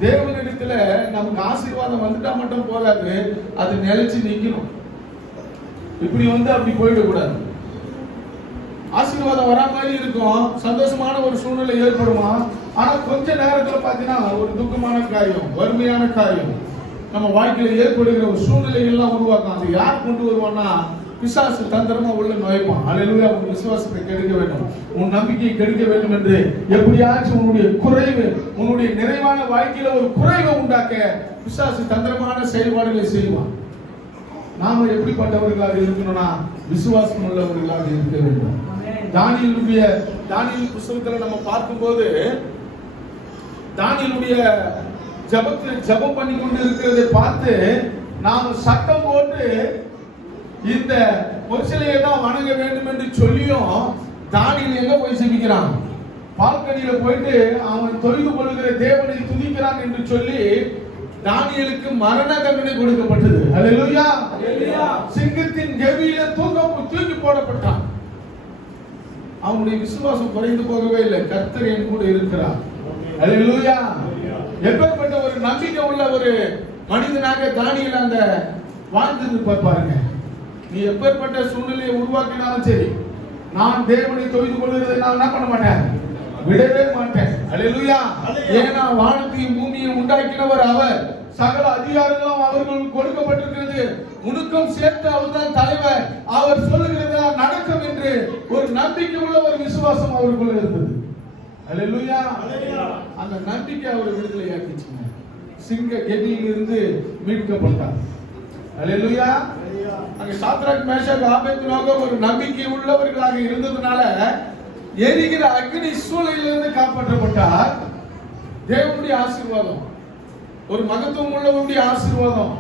தேவனிடத்துல நமக்கு ஆசீர்வாதம் வந்துட்டா மட்டும் போதாது, அது நிலைச்சு நிக்கணும். இப்படி அப்படி போயிடக்கூடாது. ஆசீர்வாதம் வரா மாதிரி இருக்கும், சந்தோஷமான ஒரு சூழ்நிலை ஏற்படுமா. ஆனா கொஞ்ச நேரத்துல பாத்தீங்கன்னா ஒரு துக்கமான காரியம், வறுமையான காரியம் நம்ம வாழ்க்கையில ஏற்படுகிற ஒரு சூழ்நிலைகள்லாம் உருவாக்கும். அது யார் கொண்டு வருவான்னா பிசாசு தந்திரமா உள்ள நுழைப்பான். அல்லேலூயா. உன் விசுவாசத்தை கெடுக்க வேண்டும், உன் நம்பிக்கையை கெடுக்க வேண்டும் என்று எப்படியாச்சும் உன்னுடைய குறைவு, உன்னுடைய நிறைவான வாழ்க்கையில ஒரு குறைவை உண்டாக்க பிசாசு தந்திரமான செயல்பாடுகளை செய்வான். நாம எப்படிப்பட்டவர்களாக இருக்கணும்னா விசுவாசம் உள்ளவர்களாக இருக்க வேண்டும். தானியேல் புத்தகத்துல நம்ம பார்க்கும்போது தானியேலுடைய ஜெபம் பண்ணி கொண்டு இருக்கிறதை பார்த்து நாம் சட்டம் போட்டு இந்த பொற்சிலையை தான் வணங்க வேண்டும் என்று சொல்லியும் தானியேல் எங்க போய் ஜெபிக்கிறான்? பால்கனியில போயிட்டு அவன் தொழுது கொள்கிற தேவனை துதிக்கிறான் என்று சொல்லி தானியேலுக்கு மரண தண்டனை கொடுக்கப்பட்டது. அல்லேலூயா. சிங்கத்தின் கெவியில தூக்கி போடப்பட்டான். அவனுடைய விசுவாசம் குறைந்து போகவே இல்லை. கர்த்தர் என் கூட இருக்கிறார். அல்லேலூயா. எப்பேற்பட்ட ஒரு நம்பிக்கை உள்ள ஒரு மனிதனாக தானியேல் அந்த வாழ்ந்து பாருங்க. நீ எப்பேற்பட்ட சூழ்நிலையை உருவாக்கினாலும் சரி, நான் தேவனை தொழுது கொள்வதை நான் என்ன பண்ண மாட்டேன், விடவே மாட்டேன். அல்லேலூயா. ஏன்னா வானத்தையும் பூமியையும் உண்டாக்கினவர் அவர், சகல அதிகாரங்களும் அவர்களுக்கு கொடுக்கப்பட்டிருக்கிறது, உனக்கும் சேர்த்து அவர் தான் தலைவர், அவர் சொல்லுகிறதா நடக்கும் என்று ஒரு நம்பிக்கை உள்ள ஒரு விசுவாசம் அவருக்குள்ள இருந்தது. அல்லேலூயா. அந்த நம்பிக்கை அவர் விடுதலையாக்கிச்சுங்க. சிங்க கெதியில் இருந்து மீட்கப்பட்டார். அல்லேலூயா. அங்க சாத்ராக் மேஷாக் ஆபேத்நேகோ ஒரு நம்பிக்கை உள்ளவர்களாக இருந்ததுனால எரிகிற அக்னி சூளையிலிருந்து காப்பாற்றப்பட்டார். தேவனுடைய ஆசீர்வாதம், ஒரு மகத்துவம் உள்ளவருடைய ஆசீர்வாதம்,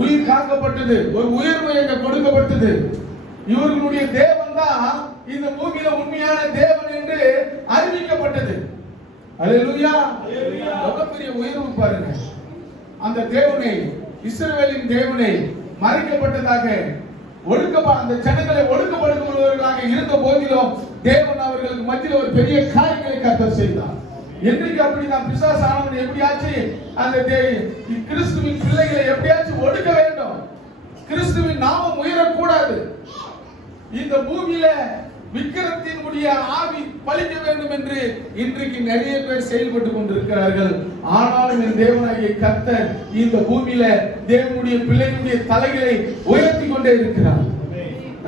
உயிர் காக்கப்பட்டது, ஒரு உயர்வு எங்க கொடுக்கப்பட்டது. இவர்களுடைய தேவன் தான் இந்த பூமியில உண்மையான தேவன் என்று அறிவிக்கப்பட்டது. அல்லேலூயா. எவ்வளவு பெரிய உயர்வு பாருங்க. அந்த தேவனை, இஸ்ரவேலின் தேவனை மறைக்கப்பட்டதாக அந்த ஜனங்களை ஒடுக்கப்படுகிறவர்களாக இருந்த போதிலும் தேவன் அவர்களுக்கு மத்தியில் ஒரு பெரிய காரியங்களை கர்த்தர் செய்தார். என்றைக்கு அப்படிதான் பிசாசு ஆனவன் எப்படியாச்சு அந்த கிறிஸ்துவின் பிள்ளைகளை எப்படியாச்சும் ஒடுக்க வேண்டும், கிறிஸ்துவின் நாமம் உயரக்கூடாது, இந்த பூமியில விக்கிரத்தினுடைய ஆவி பலிக்க வேண்டும் என்று இன்றைக்கு நிறைய பேர் செயல்பட்டு கொண்டிருக்கிறார்கள். ஆனாலும் என் தேவனாகிய கர்த்தர் இந்த பூமியில தேவனுடைய பிள்ளைகளுடைய தலைகளை உயர்த்தி கொண்டே இருக்கிறார்.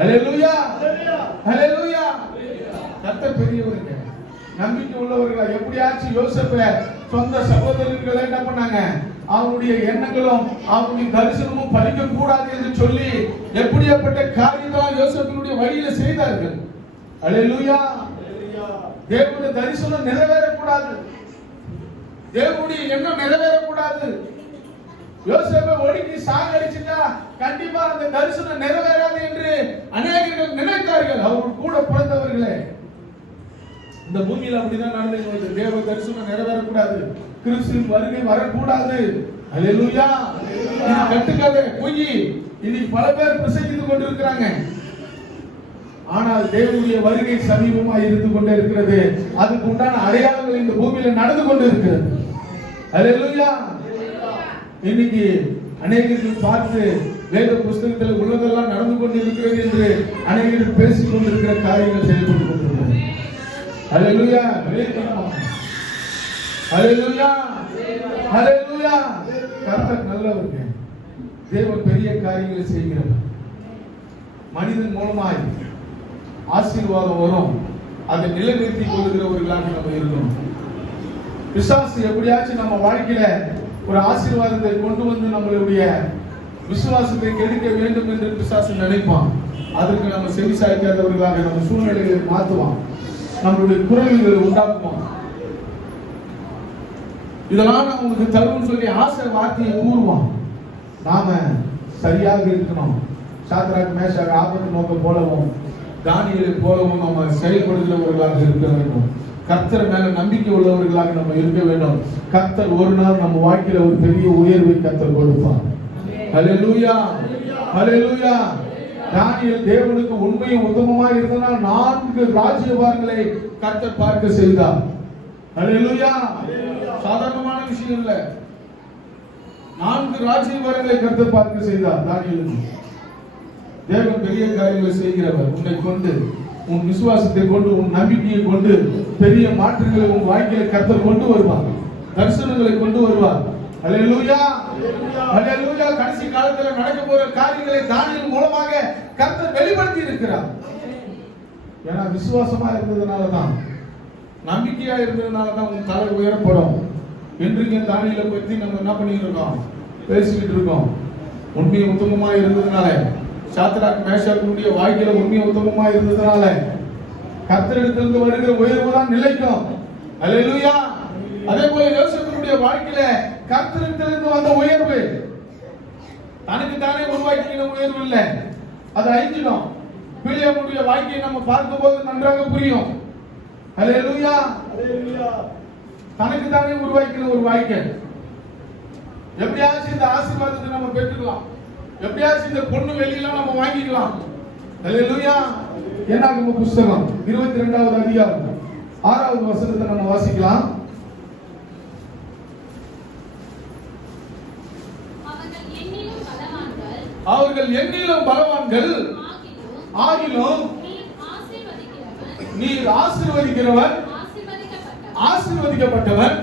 அல்லேலூயா. அல்லேலூயா. கர்த்தர் பெரியவருங்க. நம்பிக்கை உள்ளவர்களா எப்படியாச்சும் யோசேப்பை சொந்த சகோதரர்களை என்ன பண்ணாங்க, அவனுடைய எண்ணங்களும் அவனுடைய தரிசனமும் பலிக்க கூடாது என்று சொல்லி எப்படியாப்பட்ட காரியங்களாம் யோசேப்பினுடைய வழியில செய்தார்கள். அல்லேலூயா. தேவனுடைய தரிசனம் நிறைவேறக்கூடாது, தேவனுடைய எண்ணம் நிறைவேறக்கூடாது. யோசேப்பை ஒடுக்கி சாகடிச்சுட்டா கண்டிப்பா அந்த தரிசனம் நிறைவேறாது என்று அநேகர்கள் நினைத்தார்கள். அவர்கள் கூட பிறந்தவர்களே, இந்த பூமியில அப்படிதான் நடந்தது. தேவ தரிசனம் நிறைவேறக்கூடாது, கிறிஸ்துவின் வருகை வரக்கூடாது. அல்லேலூயா. இது கட்டுக்கதை, பொய். இன்னைக்கு பல பேர் பிரசங்கித்துக் கொண்டிருக்கிறாங்க. ஆனால் தேவனுடைய வருகை சமீபமாக இருந்து கொண்டே இருக்கிறது. அதுக்கு உண்டான அடையாளங்கள் இந்த பூமியில நடந்து கொண்டு இருக்கிறது. அல்லேலூயா. இன்னைக்கு அநேகர்கள் பார்த்து வேத புஸ்தகத்தில் உள்ளதெல்லாம் நடந்து கொண்டு இருக்கிறது என்று அநேகர்கள் பேசிக் கொண்டிருக்கிற காரியங்கள் செயல்பட்டு கொண்டிருக்கிறது. அல்லேலூயா. அல்லேலூயா. அல்லேலூயா. கர்த்தர் நல்லவருங்க. தேவன் பெரிய காரியங்களை செய்கிறவர். மனிதன் மூலமாய் ஆசீர்வாதம் வரும், அதை நிலைநிறுத்திக் கொள்கிறவர்களாக நம்ம இருக்கணும். பிசாசு எப்படியாச்சும் நம்ம வாழ்க்கையில ஒரு ஆசீர்வாதத்தை கொண்டு வந்து நம்மளுடைய விசுவாசத்தை கெடுக்க வேண்டும் என்று பிசாசு நினைப்பான். அதற்கு நம்ம செவி சாய்க்காதவர்களாக நம்ம சூழ்நிலைகளை மாற்றுவான், நம்மளுடைய குறைகளை உண்டாக்குவான். இதெல்லாம் நான் உங்களுக்கு தருவோம் சொல்லி ஆசை வார்த்தையை கூறுவான். நாம சரியாக இருக்கணும். சாத்ராக் மேஷாக் ஆபேத்நேகோ போலவும் தானியேலை போலவும் நம்ம செயல்படுகிறவர்களாக இருக்க வேண்டும். கர்த்தர் மேல நம்பிக்கை உள்ளவர்களாக நம்ம இருக்க வேண்டும். கர்த்தர் ஒரு நாள் நம்ம வாழ்க்கையில ஒரு பெரிய உயர்வை கர்த்தர் கொடுப்பார். அல்லேலூயா. அல்லேலூயா. தானியேல் தேவனுக்கு உண்மையும் உத்தமமாக இருந்தனால் 4 ராஜ்யபாரங்களை கர்த்தர் பார்க்க செய்தார். அல்லேலூயா. சாதாரணமான விஷயம் இல்ல. 4 ராஜ்யபாரங்களை கர்த்தர் பார்க்க செய்தார் தானியேலுக்கு. தேவன் பெரிய காரியங்களை செய்கிறவர். உன்னை கொண்டு, உன் விசுவாசத்தை கொண்டு, உன் நம்பிக்கையை கொண்டு பெரிய மாற்றங்களை உன் வாழ்க்கையில கர்த்தர் கொண்டு வருவார், தரிசனங்களை கொண்டு வருவார். அல்லேலூயா. அல்லேலூயா. கடைசி காலத்துல நடக்க போற காரியங்களை தானியேல் மூலமாக கர்த்தர் வெளிப்படுத்தி இருக்கிறார். ஏன்னா விசுவாசமா இருந்ததுனால தான், நம்பிக்கையா இருந்ததுனால தான் உன் தலை உயரப்படும். இன்றைக்கு தானியேலை பற்றி நம்ம என்ன பண்ணிட்டு இருக்கோம், பேசிக்கிட்டு இருக்கோம். உண்மை உத்தமமா இருந்ததுனால, சாத்ராக் மேஷாக்குடைய வாழ்க்கையில உண்மை உத்தமமா இருந்ததுனால கர்த்தரிடத்திலிருந்து வருகிற உயர்வு தான் நிலைக்கும். அல்லேலூயா. அதே போல யோசேப்புடைய வாழ்க்கையில கர்த்தரிடத்திலிருந்து வந்த உயர்வு தனக்கு தானே உருவாக்கின உயர்வு இல்ல, அது ஐக்கியம். பிலியாமுடைய வாழ்க்கையை நம்ம பார்க்கும்போது நன்றாக புரியும். அல்லேலூயா. தனக்கு தானே உருவாக்கின ஒரு வாழ்க்கை. எப்படியாச்சும் இந்த ஆசீர்வாதத்தை நம்ம பெற்றுக்கலாம், எப்படியாச்சும் இந்த பொண்ணு வெளியெல்லாம் நம்ம வாங்கிக்கலாம். அல்லேலூயா. என்னாகம புஸ்தகம் 22வது அதிகாரம் 6வது வசனத்தை நம்ம வாசிக்கலாம். அவர்கள் எண்ணிலும் பலவான்கள் ஆகிலும் நீர் ஆசீர்வதிக்கிறவர் ஆசீர்வதிக்கப்பட்டவர்,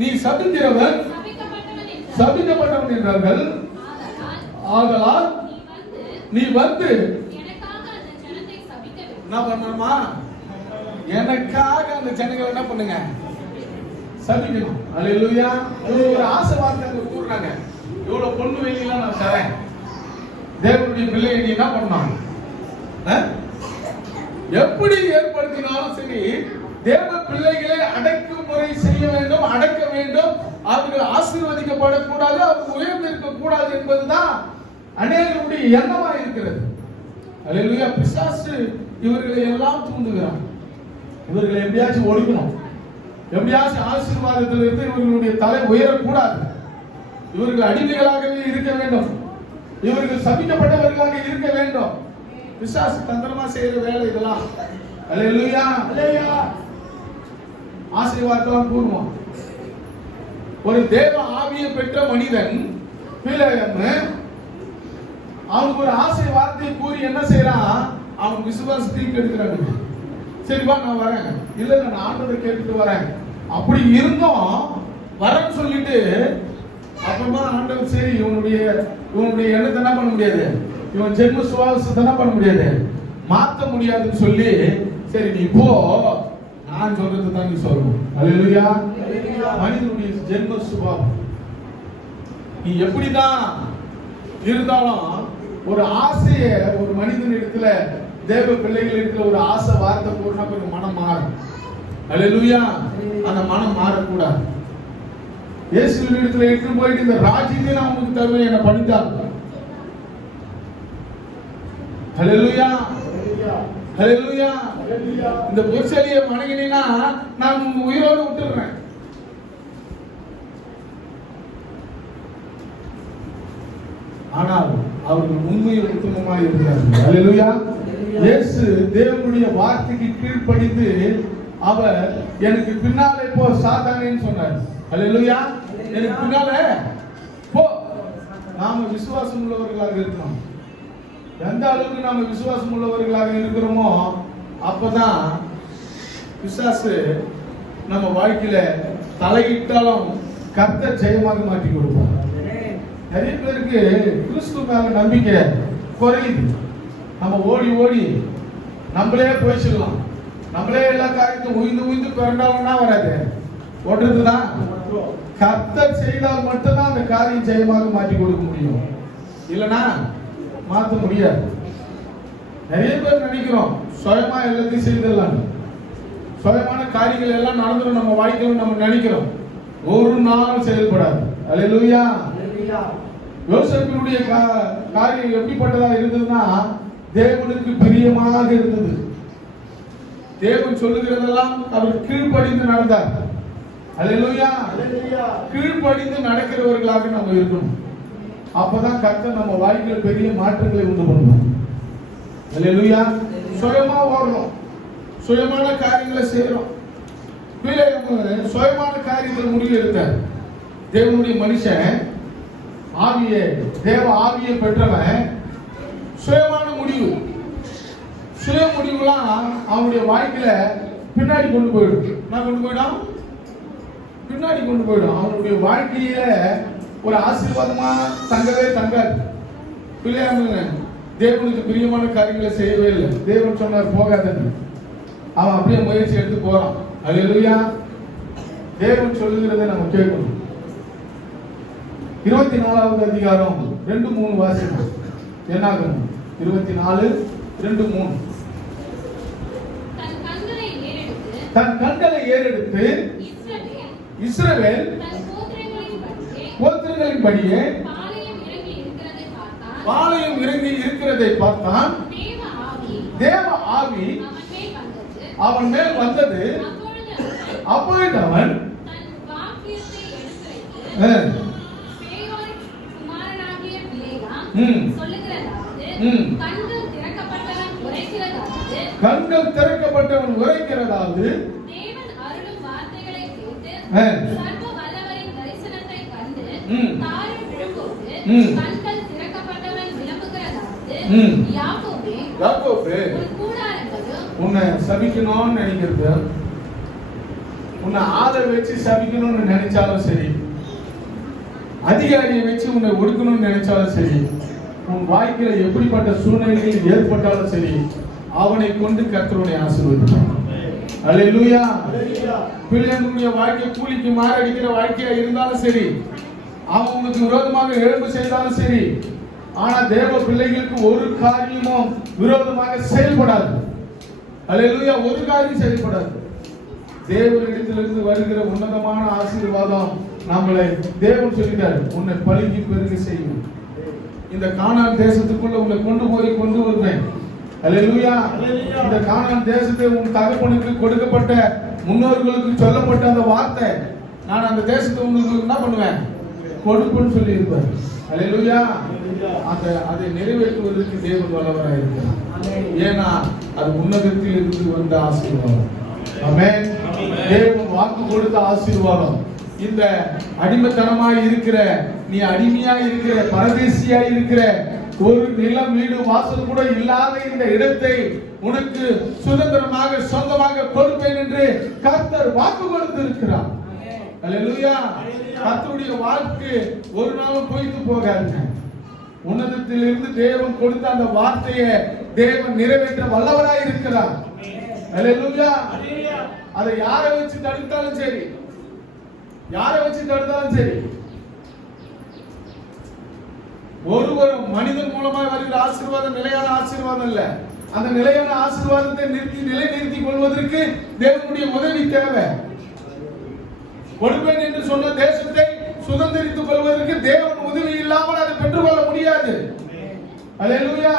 நீ சபிக்கிறவர் சபிக்கப்பட்டவன் என்றார்கள். ஆதலால் நீ வந்து என்ன பண்ணணுமா? எனக்காக அந்த ஜனங்களை என்ன பண்ணுங்க? சபிக்கணும். அல்லேலூயா. ஒரு ஆசை வார்த்தை அங்க கூறுறாங்க. இவ்வளவு பொண்ணு வெளியெல்லாம் நான் தரேன், தேவனுடைய பிள்ளையை நீ என்ன பண்ணணும்? எப்படி ஏற்படுத்தினாலும் சரி, தேவ பிள்ளைகளை அடக்குமுறை செய்ய வேண்டும், அடக்க வேண்டும். அவர்கள் ஆசீர்வதிக்கப்படக்கூடாது, அவர்கள் உயர்ந்திருக்க கூடாது என்பதுதான் அநேகருடைய எண்ணமா இருக்கிறது. அல்லேலூயா. பிசாசு இவர்களை எல்லாம் தூண்டுகிறான். இவர்களை எப்படியாச்சும் ஒடுக்கணும், எப்படியாச்சும் ஆசீர்வாதத்தில் இருந்து இவர்களுடைய தலை உயரக்கூடாது, இவர்கள் அடிமைகளாகவே இருக்க வேண்டும், இவர்கள் சபிக்கப்பட்டவர்களாக இருக்க வேண்டும். பிசாசு தந்திரமா செய்யற வேலை இதெல்லாம். அல்லேலூயா. ஆசீர்வாதம் கூறுவோம். ஒரு தேவ ஆவியை பெற்ற மனிதன் அவனுக்கு ஒரு ஆசை வார்த்தையை கூறி என்ன செய்யறான்? அவன் விசுவாசத்தை கெடுக்கிறாங்க. சரிப்பா நான் வரேன், இல்ல நான் ஆண்டவரை கேட்டுட்டு வரேன், அப்படி இருந்தும் வரேன்னு சொல்லிட்டு அப்புறமா ஆண்டவர் சரி இவனுடைய எண்ணத்தை என்ன பண்ண முடியாது, இவன் ஜென்ம சுவாசத்தை என்ன பண்ண முடியாது, மாற்ற முடியாதுன்னு சொல்லி சரி நீ போ, நான் சொல்றது தான் நீ சொல்லணும். அல்லேலூயா. மனிதனுடைய ஜென்ம சுபாவம். நீ எப்படிதான் இருந்தாலும் ஒரு ஆசைய ஒரு மனிதன் இடத்துல, தேவ பிள்ளைகள் இடத்துல ஒரு ஆசை வார்த்தை போறனா கொஞ்சம் மனம் மாறும். அல்லேலூயா. அந்த மனம் மாறக்கூடாது. இயேசுவின் இடத்துல எடுத்து போயிட்டு இந்த ராஜ்யத்தை நான் உங்களுக்கு தருவேன் என பணிந்தாங்க. அல்லேலூயா. அல்லேலூயா. இந்த பொற்செடியை வணங்கினா நான் உயிரோடு விட்டுறேன். ஆனால் அவர்கள் உண்மையில் உத்தமமாய் இருக்கிறார்கள். அல்லேலூயா. இயேசு தேவனுடைய வார்த்தைக்கு கீழ்ப்படிந்து அவர் எனக்கு பின்னாலே போ சாத்தானேன்னு சொன்னார். அல்லேலூயா. எனக்கு பின்னாலே போ. நாம விசுவாசம் உள்ளவர்களாக இருக்கணும். எந்த அளவுக்கு நாம விசுவாசம் உள்ளவர்களாக இருக்கிறோமோ அப்பதான் பிசாசு நம்ம வாழ்க்கையில தலையிட்டாலும் கர்த்தர் ஜெயமாக மாற்றி கொடுப்பார். நிறைய பேருக்கு கிறிஸ்து மேல நம்பிக்கை குறையுது. நம்ம ஓடி ஓடி நம்மளே போயிடலாம், நம்மளே எல்லா காரியத்தையும் உயிர்ந்து பிறந்தாலும்னா வராது, ஓடுறதுதான். கர்த்தர் செய்தால் மட்டும்தான் அந்த காரியம் ஜெயமாக மாற்றி கொடுக்க முடியும், இல்லைன்னா மாற்ற முடியாது. நிறைய பேர் நினைக்கிறோம் சுயமா எல்லாத்தையும் செய்திடலாம், சுயமான காரியங்கள் எல்லாம் நடந்துடும் நம்ம வாழ்க்கையில் நம்ம நினைக்கிறோம். ஒரு நாளும் செயல்படாது. அல்லேலூயா. யோசேப்பினுடைய காரியம் எப்படிப்பட்டதா இருந்ததுன்னா தேவனுக்கு பிரியமாக இருந்தது. தேவன் சொல்லுகிறதெல்லாம் அவர் கீழ்ப்படிந்து நடந்தார். அல்லேலூயா. கீழ்ப்படிந்து நடக்கிறவர்களாக நம்ம இருக்கணும். அப்பதான் கர்த்தர் நம்ம வாழ்க்கையில் பெரிய மாற்றங்களை உண்டு பண்ணுவார். அல்லேலூயா. சுயமா ஓடுறோம், சுயமான காரியங்களை செய்யறோம். சுயமான காரியத்தில் முடிவு எடுத்தார். தேவனுடைய மனுஷன் ஆவியை, தேவ ஆவியை பெற்றவன் சுயமான முடிவு, சுய முடிவுலாம் அவனுடைய வாழ்க்கையில பின்னாடி கொண்டு போயிடும். நான் கொண்டு போயிடும், பின்னாடி கொண்டு போயிடும். அவனுடைய வாழ்க்கையில ஒரு ஆசீர்வாதமா தங்கவே தங்காது. பிள்ளையாங்க தேவனுக்கு பிரியமான காரியங்களை செய்யவே இல்லை. தேவன் சொன்னார் போகாதன்னு, அவன் அப்படியே முயற்சி எடுத்து போறான். அல்லேலூயா. தேவன் சொல்லுகிறதை நம்ம கேட்கணும். 24வது அதிகாரம் 2-3 வாசிக்கும். என்னாகும்? 24:2-3. தன் கண்களை ஏறெடுத்து இஸ்ரவேல் கோத்திரங்களின்படியே பாளையம் இறங்கி இருக்கிறதை பார்த்தான். தேவ ஆவி அவன் மேல் வந்தது. அப்பொழுது அவன் சொல்லுகிறதாவது, கண்கள் திறக்கப்பட்டவன் உரைக்கிறதாவது, கண்கள் திறக்கப்பட்டவன் உரைக்கிறதாவது, தேவன் அருளும் வார்த்தைகளை கேட்டு சர்வ வல்லவரின் தரிசனத்தை கண்டு தாழ விழும்போது கண்கள் திறக்கப்பட்டவன் விளம்புகிறதாவது, யாக்கோபே உன் கூடாரங்களும் உன்னை சபிக்கணும்னு நினைக்கிறது, உன்னை ஆளை வச்சு சபிக்கணும்னு நினைச்சாலும் சரி, அதிகாரியை வச்சு உன்னை ஒடுக்கணும்னு நினைச்சாலும் சரி, உன் வாழ்க்கையில எப்படிப்பட்ட சூழ்நிலைகள் ஏற்பட்டாலும் சரி, அவனை கொண்டு கர்த்தருடைய ஆசீர்வதிப்பார். அல்லேலூயா. பிள்ளைகளுடைய வாழ்க்கை கூலிக்கு மாரடிக்கிற வாழ்க்கையா இருந்தாலும் சரி, அவன் உனக்கு விரோதமாக எழும்பு செய்தாலும் சரி, ஆனா தேவ பிள்ளைகளுக்கு ஒரு காரியமும் விரோதமாக செயல்படாது. அல்லேலூயா. ஒரு காரியம் செயல்படாது. தேவனிடத்திலிருந்து வருகிற உன்னதமான ஆசீர்வாதம் நம்மளை தேவன் சொல்லிட்டார், உன்னை பழுகி பெருக செய்யும். இந்த கானான் தேசத்துக்குள்ள உன்னை கொண்டு வருவேன். அல்லேலூயா. இந்த கானான் தேசத்தை உன் தகப்பனுக்கு கொடுக்கப்பட்ட முன்னோர்களுக்கு சொல்லப்பட்ட அந்த வார்த்தை, நான் அந்த தேசத்தை உங்களுக்கு என்ன பண்ணுவேன், கொடுப்பேன்னு சொல்லி இருப்பார். அல்லேலூயா. அதை நிறைவேற்றுவதற்கு தேவன் வல்லவராக இருக்கிறார். ஏன்னா அது உன்னதத்தில் இருந்து வந்த ஆசீர்வாதம். ஆமென். தேவன் வாக்கு கொடுத்த ஆசீர்வாதம். இந்த அடிமைத்தனமாய் இருக்கிற, நீ அடிமையாய் இருக்கிற, பரதேசியாய் இருக்கிற, ஒரு நிலம் வீடு வாசல் கூட இல்லாத இந்த இடத்தை உனக்கு சுதந்திரமாக சொந்தமாக கொடுப்பேன் என்று கர்த்தர் வாக்கு கொடுத்து இருக்கிறார். அல்லேலூயா. கர்த்தருடைய வாக்கு ஒரு நாளும் பொய்த்து போகாது. உன்னதத்திலிருந்து தேவன் கொடுத்த அந்த வார்த்தையை தேவன் நிறைவேற்ற வல்லவராய் இருக்கிறார். அல்லேலூயா. அதை யாரை வச்சு தடுத்தாலும் சரி, யாரை வச்சு தடுத்தாலும் சரி, ஒரு மனிதன் மூலமாக வருகிற ஆசீர்வாதம் நிலையான ஆசீர்வாதம் இல்ல. அந்த நிலையான ஆசீர்வாதத்தை நிலைநிறுத்தி கொள்வதற்கு தேவனுடைய உதவி தேவை. கொடுப்பேன் என்று சொன்ன தேசத்தை சுதந்திரித்துக் கொள்வதற்கு தேவன் உதவி இல்லாமல் அதை பெற்றுக்கொள்ள முடியாது. அல்லேலூயா.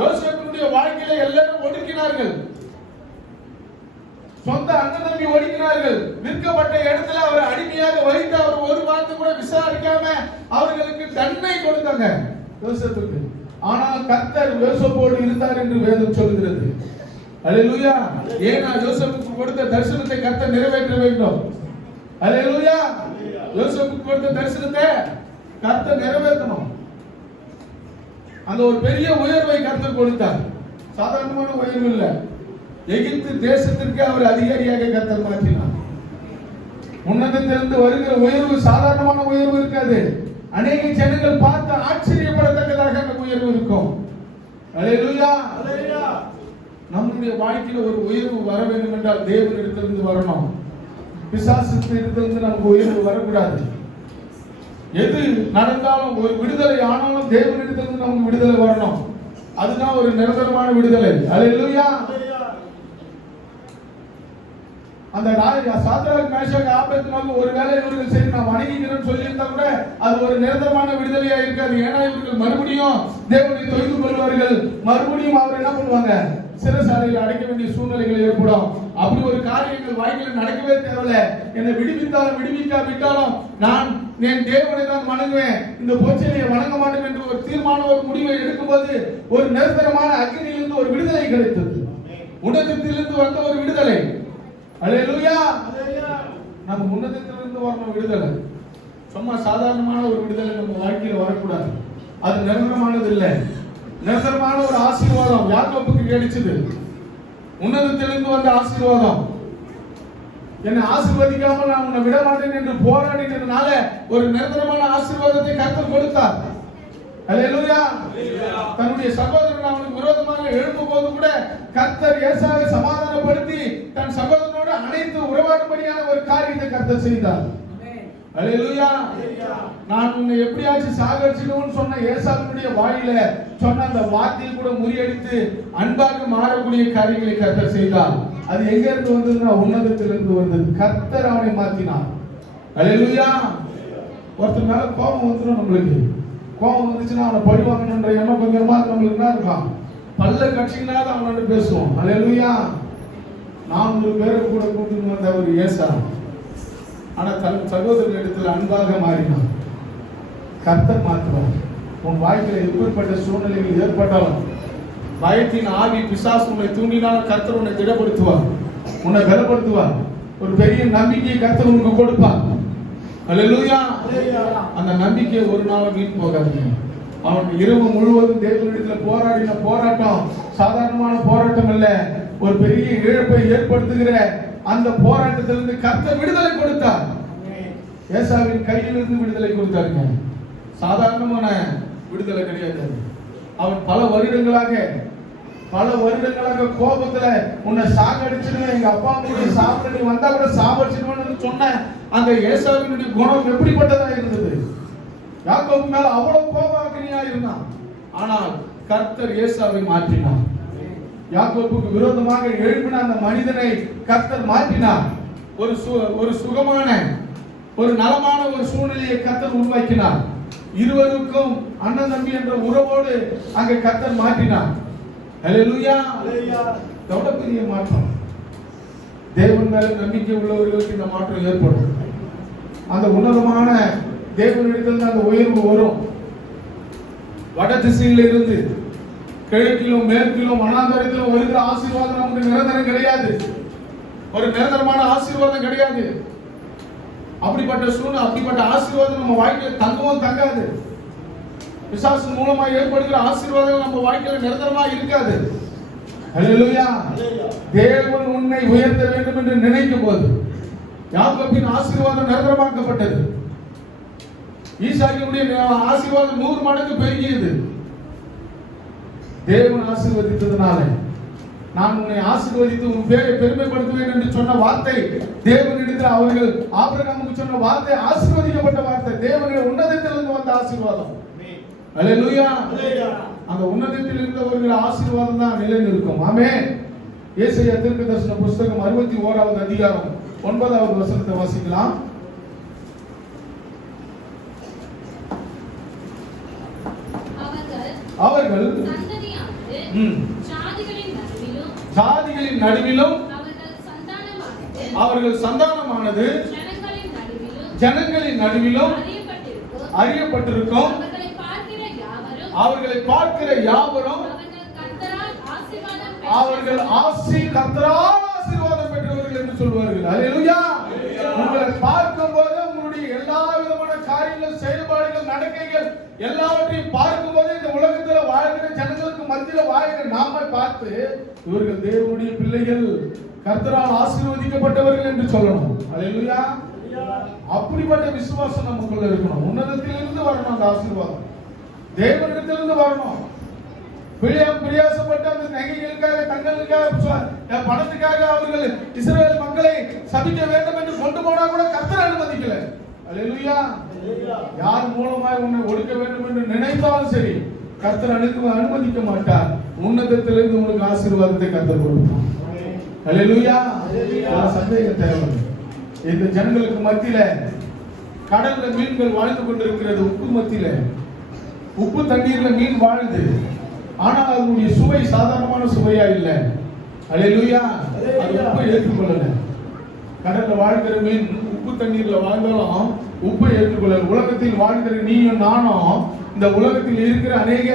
யோசேப்பினுடைய வாழ்க்கையில எல்லாரும் ஒடுக்கினார்கள், சொந்த அண்ணன் தம்பி ஒடுக்கினார்கள். விற்கப்பட்ட இடத்துல அவர் அடிமையாக வைத்து அவர் ஒரு வார்த்தை கூட விசாரிக்காம அவர்களுக்கு தண்டனை கொடுத்தாங்க யோசேப்புக்கு. ஆனால் கர்த்தர் யோசேப்போடு இருந்தார் என்று வேதம் சொல்கிறது. அல்லேலூயா. ஏன்னா யோசேப்புக்கு கொடுத்த தரிசனத்தை கர்த்தர் நிறைவேற்ற வேண்டும். அல்லேலூயா. யோசேப்புக்கு கொடுத்த தரிசனத்தை கர்த்தர் நிறைவேற்றணும். அந்த ஒரு பெரிய உயர்வை கர்த்தர் கொடுத்தார். சாதாரணமான உயர்வு இல்லை. எகிப்து தேசத்திற்கு அவர் அதிகாரியாக கர்த்தர் மாற்றினார். உன்னதத்திலிருந்து வருகிற உயர்வு சாதாரணமான உயர்வு இருக்காது. அநேக ஜனங்கள் பார்த்து ஆச்சரியப்படத்தக்கதாக அந்த உயர்வு இருக்கும். அல்லேலூயா. நம்முடைய வாழ்க்கையில ஒரு உயர்வு வர வேண்டும் என்றால் தேவனிடத்திலிருந்து வரணும். பிசாசிடத்திலிருந்து நமக்கு உயர்வு வரக்கூடாது. எது நடந்தாலும் ஒரு விடுதலை ஆனாலும் தேவனிடத்திலிருந்து நமக்கு விடுதலை வரணும். அதுதான் ஒரு நிரந்தரமான விடுதலை. அல்லேலூயா. அந்த சாத்ராக் மேஷாக் ஆபேத்நேகோ ஒருவேளை இவர்கள் சரி நான் வணங்குகிறேன்னு சொல்லியிருந்தா கூட அது ஒரு நிரந்தரமான விடுதலையா இருக்காது. ஏன்னா இவர்கள் மறுபடியும் தேவனை தொய்து கொள்வார்கள். மறுபடியும் அவர் என்ன பண்ணுவாங்க, சிறைசாலையில் அடைக்க வேண்டிய சூழ்நிலைகள் ஏற்படும். அப்படி ஒரு காரியங்கள் வாழ்க்கையில் நடக்கவே தேவையில்லை. என்னை விடுவித்தாலும் விடுவிக்காவிட்டாலும் நான் என் தேவனை தான் வணங்குவேன், இந்த போச்சலையை வணங்க மாட்டேன் என்று ஒரு தீர்மானம் ஒரு முடிவை எடுக்கும்போது ஒரு நிரந்தரமான அக்னியிலிருந்து ஒரு விடுதலை கிடைத்தது. உன்னதத்திலிருந்து வந்த ஒரு விடுதலை. அல்லேலூயா. நம்ம உன்னதத்திலிருந்து வரணும் விடுதலை. சும்மா சாதாரணமான ஒரு விடுதலை நம்ம வாழ்க்கையில வரக்கூடாது. அது நிரந்தரமானது இல்லை. நிரந்தரமான ஒரு ஆசீர்வாதம் யாக்கோபுக்கு கிடைச்சது. உன்னதத்திலிருந்து வந்த ஆசீர்வாதம். என்னை ஆசீர்வதிக்காமல் நான் உன்னை விட மாட்டேன் என்று போராடினதுனால ஒரு நிரந்தரமான ஆசீர்வாதத்தை கர்த்தர் கொடுத்தார். அல்லேலூயா. தன்னுடைய சகோதரன் அவனுக்கு விரோதமாக எழும்பும் போது கூட கர்த்தர் ஏசாவை சமாதானப்படுத்தி தன் சகோதரனோடு அனைத்து உறவாடும்படியான ஒரு காரியத்தை கர்த்தர் செய்தார். அல்லேலூயா. நான் உன்னை எப்படியாச்சும் சாகடிச்சிடுவேன்னு சொன்ன ஏசாவினுடைய வாயில சொன்ன அந்த வார்த்தையை கூட முறியடித்து அன்பாக மாறக்கூடிய காரியங்களை கர்த்தர் செய்தார். அது எங்க இருந்து வந்ததுன்னா உன்னதத்திலிருந்து வந்தது. கர்த்தர் அவனை மாற்றினார். அல்லேலூயா. ஒருத்தர் மேல கோபம் வந்துடும். நம்மளுக்கு கோபம் வந்துச்சுன்னா அவனை பழிவாங்கன்ற எண்ணம் கொஞ்சமா நம்மளுக்கு என்ன இருக்கான், பல்ல கட்சினால அவனோட பேசுவோம். அல்லேலூயா. 400 பேரை கூட கூட்டிட்டு வந்த ஒரு ஏசா, ஆனா தன் சகோதரர் இடத்துல அன்பாக மாறினான். கர்த்தர் மாற்றுவார். உன் வாழ்க்கையில எப்பேற்பட்ட சூழ்நிலைகள் ஏற்பட்டாலும் பயத்தின் ஆவி பிசாசு உன்னை தூண்டினாலும் கர்த்தர் உன்னை திடப்படுத்துவார், உன்னை பலப்படுத்துவார். ஒரு பெரிய நம்பிக்கையை கர்த்தர் உனக்கு கொடுப்பார். அல்லேலூயா. அந்த நம்பிக்கையை ஒரு நாள் வீண் போகாதீங்க. அவன் இரவு முழுவதும் தேவனிடத்தில் போராடின போராட்டம் சாதாரணமான போராட்டம் அல்ல. ஒரு பெரிய இழப்பை ஏற்படுத்துகிற அந்த போராட்டத்திலிருந்து கர்த்தர் விடுதலை கொடுத்தார். ஏசாவின் கையிலிருந்து விடுதலை கொடுத்தாருங்க. சாதாரணமான விடுதலை கிடையாது. அவன் பல வருடங்களாக கோபத்துல உன்னை சாகடிச்சிருவேன், எங்க அப்பா அம்மா சாப்பிட நீ வந்தா கூட சாவடிச்சிருவேன்னு சொன்ன அந்த ஏசாவினுடைய குணம் எப்படிப்பட்டதா இருந்தது? யாக்கோபு மேல அவ்வளவு கோபாக்கினியா இருந்தான். ஆனால் கர்த்தர் ஏசாவை மாற்றினார். யாக்கோபுக்கு விரோதமாக எழுப்பின அந்த மனிதனை கர்த்தர் மாற்றினார். ஒரு சுகமான ஒரு நலமான ஒரு சூழ்நிலையை கர்த்தர் உருவாக்கினார். இருவருக்கும் அண்ணன் தம்பி என்ற உறவோடு அங்கே கர்த்தர் மாற்றினார். அல்லேலூயா. எவ்வளவு பெரிய மாற்றம்! தேவன் மேல நம்பிக்கை உள்ளவர்களுக்கு இந்த மாற்றம் ஏற்படும். அந்த உன்னதமான தேவனிடத்தில் அந்த உயர்வு வரும். வட திசையில் இருந்து கிழக்கிலும் மேற்கிலும் வனாந்தரத்திலும் வருகிற ஆசீர்வாதம் நமக்கு நிரந்தரம் கிடையாது. ஒரு நிரந்தரமான ஆசீர்வாதம் கிடையாது. அப்படிப்பட்ட ஆசீர்வாதம் நம்ம வாழ்க்கையில் தங்கவும் தங்காது. பிசாசு மூலமா ஏற்படுகிற ஆசீர்வாதம் நம்ம வாழ்க்கையில நிரந்தரமா இருக்காது. அல்லேலூயா. தேவன் உன்னை உயர்த்த வேண்டும் என்று நினைக்கும் போது யாக்கோபின் ஆசீர்வாதம் நிரந்தரமாக்கப்பட்டது. ஈசாக்கினுடைய ஆசீர்வாதம் 100 மடங்கு பெருகியது. தேவன் ஆசீர்வதித்ததனால நான் உன்னை ஆசீர்வதித்து உன் பேரை பெருமைப்படுத்துவேன் என்று சொன்ன வார்த்தை தேவனிடத்தில் அவர்கள் ஆபிரகாமுக்கு சொன்ன வார்த்தை ஆசீர்வதிக்கப்பட்ட வார்த்தை. தேவனுடைய உன்னதத்திலிருந்து வந்த ஆசீர்வாதம். அல்லேலூயா. அந்த உன்னதத்தில் இருந்தவர்கள் ஆசீர்வாதம் தான் நிலைநிற்கும். ஆமென். ஏசாயா தீர்க்கதரிசன புத்தகம் 61வது அதிகாரம் 9வது வசனத்தை வாசிக்கலாம். அவர்கள் ஜாதிகளின் நடுவிலும் அவர்கள் சந்தானமானது ஜனங்களின் நடுவிலும் அறியப்பட்டிருக்கும். அவர்களை பார்க்கிற யாவரும் அவர்கள் கர்த்தரால் ஆசீர்வாதம் பெற்றவர்கள் என்று சொல்வார்கள். அல்லேலூயா. உங்களை பார்க்கும்போது உங்களுடைய எல்லா விதமான காரியங்கள், செயல்பாடுகள், நடக்கைகள் எல்லாவற்றையும் பார்க்கும்போது இந்த உலகத்தில் வாழ்கிற ஜனங்களுக்கு மத்தியில் வாழ்கிற நாம பார்த்து இவர்கள் தேவனுடைய பிள்ளைகள், கர்த்தரால் ஆசீர்வதிக்கப்பட்டவர்கள் என்று சொல்லணும். அல்லேலூயா. அப்படிப்பட்ட விசுவாசம் நமக்குள்ள இருக்கணும். உன்னதத்திலிருந்து வரணும் அந்த ஆசீர்வாதம். தேவனிடத்திலிருந்து வரணும். பிரியாசப்பட்ட அந்த நகைகளுக்காக, தங்களுக்காக, பணத்துக்காக அவர்கள் இஸ்ரவேல் மக்களை சபிக்க வேண்டும் என்று கொண்டு போனா கூட கர்த்தர் அனுமதிக்கல. அல்லேலூயா. யார் மூலமாய் உன்னை ஒடுக்க வேண்டும் என்று நினைத்தாலும் சரி கர்த்தர் அனுமதிக்க மாட்டார். உன்னதத்திலிருந்து உங்களுக்கு ஆசீர்வாதத்தை கர்த்தர் கொடுப்பார். அல்லேலூயா. சந்தேகம் தேவை. இந்த ஜனங்களுக்கு மத்தியில கடல்ல மீன்கள் வாழ்ந்து கொண்டிருக்கிறது. உப்பு மத்தியில, உப்பு தண்ணீர்ல மீன் வாழுது. ஆனால் அதனுடைய சுவை சாதாரணமான சுவையா இல்ல. அல்லேலூயா. அது உப்பை ஏற்றுக்கொள்ளல. கடல்ல வாழ்கிற மீன் உப்பு தண்ணீர்ல வாழ்ந்தாலும் உப்பை ஏற்றுக்கொள்ளல. உலகத்தில் வாழ்கிற நீயும் நானும் இந்த உலகத்தில் இருக்கிற அநேக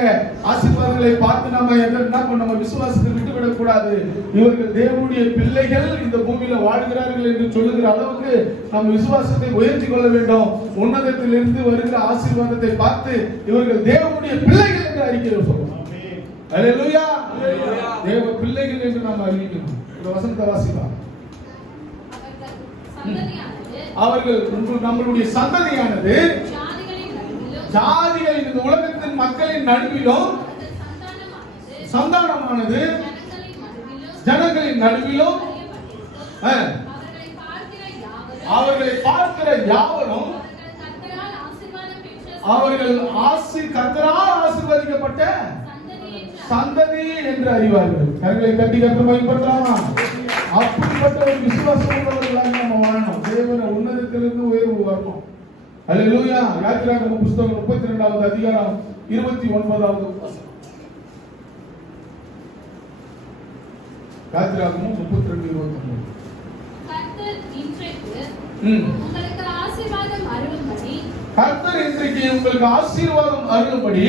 ஆசீர்வாதங்களை பார்த்து நம்ம என்ன நம்ம விசுவாசத்தை விட்டுவிடக் கூடாது. இவர்கள் தேவனுடைய பிள்ளைகள் இந்த பூமியில வாழ்கிறார்கள் என்று சொல்லுகிற அளவுக்கு நம் விசுவாசத்தை உயர்த்தி கொள்ள வேண்டும். உன்னதத்தில் இருந்து வருகிற ஆசீர்வாதத்தை பார்த்து இவர்கள் தேவனுடைய பிள்ளைகள் என்று அறிக்கை சொல்லணும். அல்லேலூயா. தேவ பிள்ளைகள் என்று நாம் அறிவிக்கணும். இந்த வசனத்தை வாசிக்கலாம். அவர்கள் நம்மளுடைய சந்ததியானது ஜாதிகளின், இந்த உலகத்தின் மக்களின் நடுவிலும் சந்தானமானது ஜனங்களின் நடுவிலும் அவர்களை பார்க்கிற யாவரும் அவர்கள் கர்த்தரால் ஆசீர்வதிக்கப்பட்ட சந்ததி என்று அறிவார்கள். கரங்களை தட்டி கர்த்தரை மகிமைப்படுத்தலாமா? அப்படிப்பட்ட ஒரு விசுவாசம் உள்ளவர்களாக நம்ம வாழணும். தேவனை உன்னதத்திலிருந்து உயர்வு வரணும். அல்லேலூயா. யாத்திராகமம் புத்தகம் 32வது அதிகாரம் 29வது வசனம். யாத்திராகமம் 32:29. கர்த்தர் இன்றைக்கு உங்களுக்கு ஆசீர்வாதம் அருளும்படி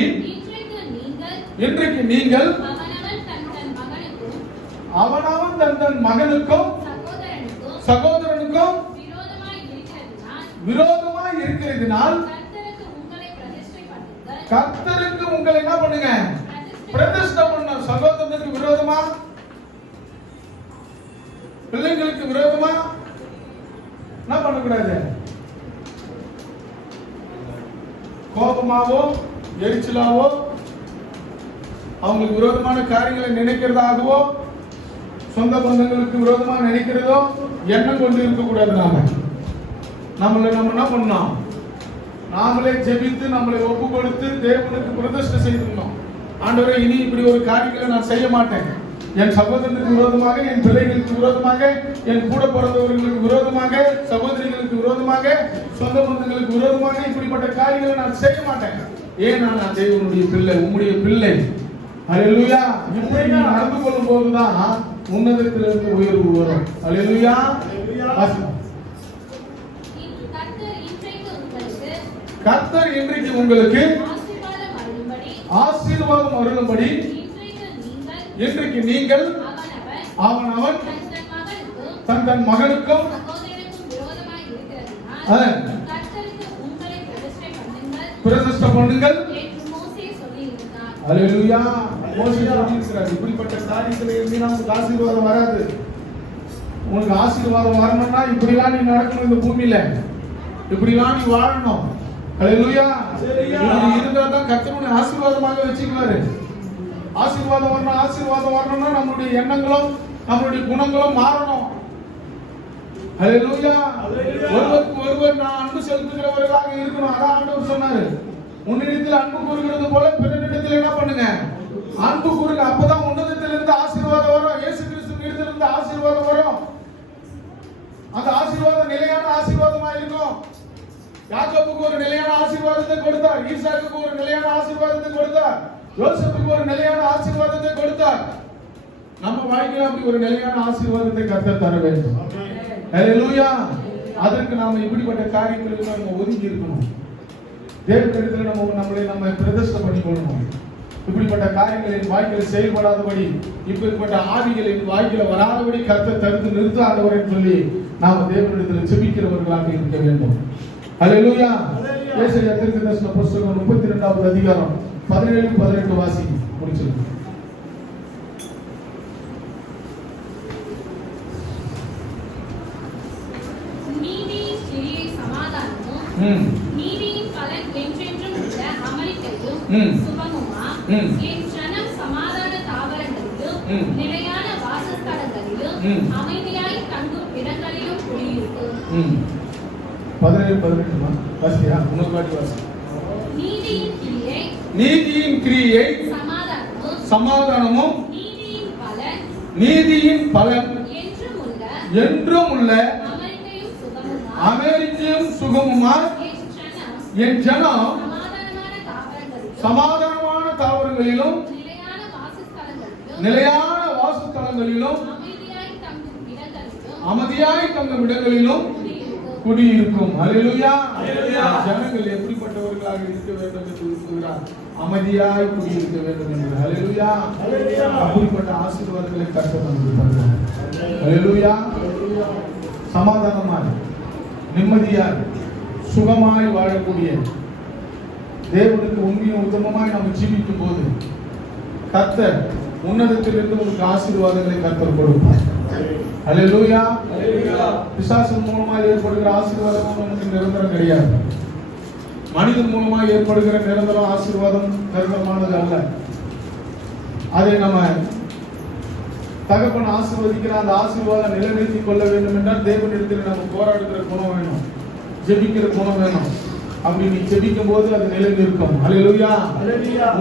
இன்றைக்கு நீங்கள் அவனவன் தன் மகனுக்கும் சகோதரனுக்கும் விரோதமாய் இருக்கிறதினால் கர்த்தருக்கு உங்களை என்ன பண்ணுங்க? பிரதிஷ்டை பண்ண. சகோதரனுக்கு விரோதமா, பிள்ளைங்களுக்கு விரோதமா என்ன பண்ணக்கூடாது? கோபமாவோ எரிச்சலாவோ அவங்களுக்கு விரோதமான காரியங்களை நினைக்கிறதாகவோ சொந்த பந்தங்களுக்கு விரோதமா நினைக்கிறதோ எண்ணம் கொண்டு இருக்கக்கூடாது. நம்ம என்ன பண்ணோம்? நாமளே ஜெபித்து நம்மளை ஒப்பு கொடுத்து தேவனுக்கு பிரதிஷ்டை செய்திருந்தோம். ஆண்டவரே, இனி இப்படி ஒரு காரியங்களை நான் செய்ய மாட்டேன். என் சகோதரனுக்கு விரோதமாக, என் பிள்ளைகளுக்கு விரோதமாக, என் கூட பிறந்தவர்களுக்கு விரோதமாக, சகோதரிகளுக்கு விரோதமாக, சொந்த பந்தங்களுக்கு விரோதமாக இப்படிப்பட்ட காரியங்களை நான் செய்ய மாட்டேன். ஏன்? நான் தேவனுடைய பிள்ளை, உம்முடைய பிள்ளை. அல்லேலூயா. இப்படி நடந்து கொள்ளும் போதுதான் உன்னதத்திலிருந்து உயர்வு வரும். அல்லேலூயா. கர்த்தர் இன்றைக்கு உங்களுக்கு ஆசீர்வாதம் அருளும்படி இன்றைக்கு நீங்கள் அவனவன் தன் மகனுக்கும் பிரதிஷ்டை பண்ணுங்கள். அல்லேலூயா. மோசே சொல்லியிருக்கிறார், இப்படிப்பட்ட காரியங்களை இருந்து நமக்கு ஆசீர்வாதம் வராது. உனக்கு ஆசீர்வாதம் வரணும்னா இப்படிலாம் நீ நடக்கணும். இந்த பூமியில இப்படிலாம் நீ வாழணும். அல்லேலூயா. இருந்தா தான் கர்த்தருடைய ஆசீர்வாதமாக வச்சுக்குவாரு. ஆசீர்வாதம் வரணும்னா நம்மளுடைய எண்ணங்களும் நம்மளுடைய குணங்களும் மாறணும். அல்லேலூயா. ஒருவருக்கு ஒருவர் நான் அன்பு செலுத்துகிறவர்களாக இருக்கணும். அதான் ஆண்டவர் சொன்னாரு, உன்னிடத்தில் அன்பு கூறுகிறது போல பிறனிடத்தில் என்ன பண்ணுங்க? அன்பு கூறுங்க. அப்பதான் உன்னதத்திலிருந்து ஆசீர்வாதம் வரும். இயேசு கிறிஸ்துவின் இருந்து ஆசீர்வாதம் வரும். அந்த ஆசீர்வாதம் நிலையான ஆசீர்வாதமா இருக்கும். யாக்கோபுக்கு ஒரு நிலையான ஆசீர்வாதத்தை கொடுத்தார். ஈசாக்குக்கு ஒரு நிலையான ஆசீர்வாதத்தை கொடுத்தார். யோசேப்புக்கு ஒரு நிலையான ஆசீர்வாதத்தை கொடுத்தார். நம்ம வாழ்க்கையில அப்படி ஒரு நிலையான ஆசீர்வாதத்தை கர்த்தர் தர வேண்டும். அல்லேலூயா. அதற்கு நாம இப்படிப்பட்ட காரியங்களுக்கு நம்ம ஒதுங்கி இருக்கணும். தேவனிடத்தில் நம்மளை பிரதிஷ்டை பண்ணிக்கொள்ளணும். இப்படிப்பட்ட காரியங்களின் வாழ்க்கையில செயல்படாதபடி, இப்படிப்பட்ட ஆவிகளின் வாழ்க்கையில வராதபடி கர்த்தர் தடுத்து நிறுத்த ஆண்டவரை சொல்லி நாம தேவனிடத்தில் ஜெபிக்கிறவர்களாக இருக்க வேண்டும். அல்லேலூயா. ஏசாயா தீர்க்கதரிசன புத்தகம் 32வது அதிகாரம் 17-18 வாசி முடிச்சிருக்கோம். நீதியின் கிரியை சமாதானமும் நீதியின் பலன் என்றென்றும் உள்ள அமெரிக்கையும் சுபமுமா என் ஜனம் சமாதான தாவரங்களிலும் நிலையான வாசஸ்தலங்களிலும் அமைதியாய் தங்கும் இடங்களிலும் குடியிருக்கும். 17-18 வாசியா? இன்னொரு வாட்டி வாசி. நீதியின் கிரியை சமாதானமும் நீதியின் பலன் என்றும் உள்ள அமெரிக்கையும் சுகமுமா என் ஜனம் சமாதானமான தாவரங்களிலும் நிலையான வாசஸ்தலங்களிலும் அமைதியாய் தங்கும் இடங்களிலும் குடியிருக்கும். அல்லேலூயா. ஜனங்கள் எப்படிப்பட்டவர்களாக இருக்க வேண்டும் என்று விரும்புகிறார்? அமைதியாய் குடியிருக்க வேண்டும் என்று. அல்லேலூயா. அப்படிப்பட்ட ஆசீர்வாதங்களை கர்த்தர் நமக்கு தருவார். அல்லேலூயா. சமாதானமாய், நிம்மதியாய், சுகமாய் வாழக்கூடிய தேவனுக்கு உண்மையும் உத்தமமாய் நாம் ஜீவிக்கும் போது கர்த்தர் உன்னதத்திலிருந்து உங்களுக்கு ஆசீர்வாதங்களை கர்த்தர் கொடுப்பார். அல்லேலூயா. பிசாசின் மூலமாக ஏற்படுகிற ஆசீர்வாதம் நமக்கு நிரந்தரம் கிடையாது. மனிதன் மூலமாக ஏற்படுகிற நிரந்தர ஆசீர்வாதம் நிரந்தரமானது அல்ல. அதை நம்ம தகப்பன் ஆசீர்வதிக்கிற அந்த ஆசீர்வாதம் நிலைநிறுத்திக் கொள்ள வேண்டும் என்றால் தேவனிடத்தில் நம்ம போராடுகிற குணம் வேணும், ஜெபிக்கிற குணம் வேணும். அப்படி நீ ஜெபிக்கும் போது அது நிலைநிற்கும். அல்லேலூயா.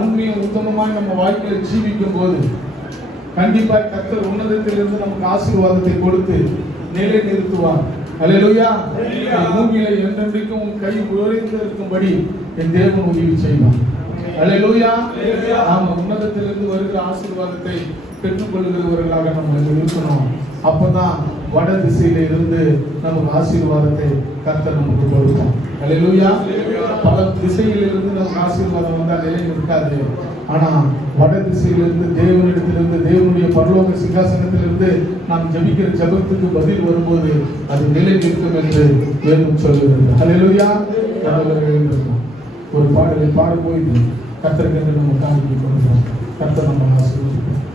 உண்மையும் உத்தமமாய் நம்ம வாழ்க்கையில் ஜீவிக்கும் போது கண்டிப்பாய் கர்த்தர் உன்னதத்திலிருந்து நமக்கு ஆசீர்வாதத்தை கொடுத்து நிலை நிறுத்துவார். அல்லேலூயா. பூமியில என்றென்றைக்கும் உன் கை உயர்ந்து இருக்கும்படி என் தேவன் உதவி செய்வார். அல்லேலூயா. நாம உன்னதத்திலிருந்து வருகிற ஆசீர்வாதத்தை பெற்றுக் கொள்கிறவர்களாக நம்ம இருக்கணும். அப்பதான் வட திசையில இருந்து நமக்கு ஆசீர்வாதத்தை கர்த்தர் நமக்கு கொடுப்போம். அல்லேலூயா. பல திசையிலிருந்து நமக்கு ஆசீர்வாதம் வந்தால் நிலை இருக்காது. ஆனா வட திசையிலிருந்து தேவனிடத்திலிருந்து தேவனுடைய பரலோக சிங்காசனத்திலிருந்து நாம் ஜெபிக்கிற ஜெபத்துக்கு பதில் வரும்போது அது நிலை நிற்கும் என்று வேதம் சொல்லுகிறது. அல்லேலூயா. ஒரு பாடலை பாடும்போது கர்த்தருக்கு நம்ம காணிக்கை கொடுக்கிறோம். கர்த்தர் நம்ம ஆசீர்வதிப்பார்.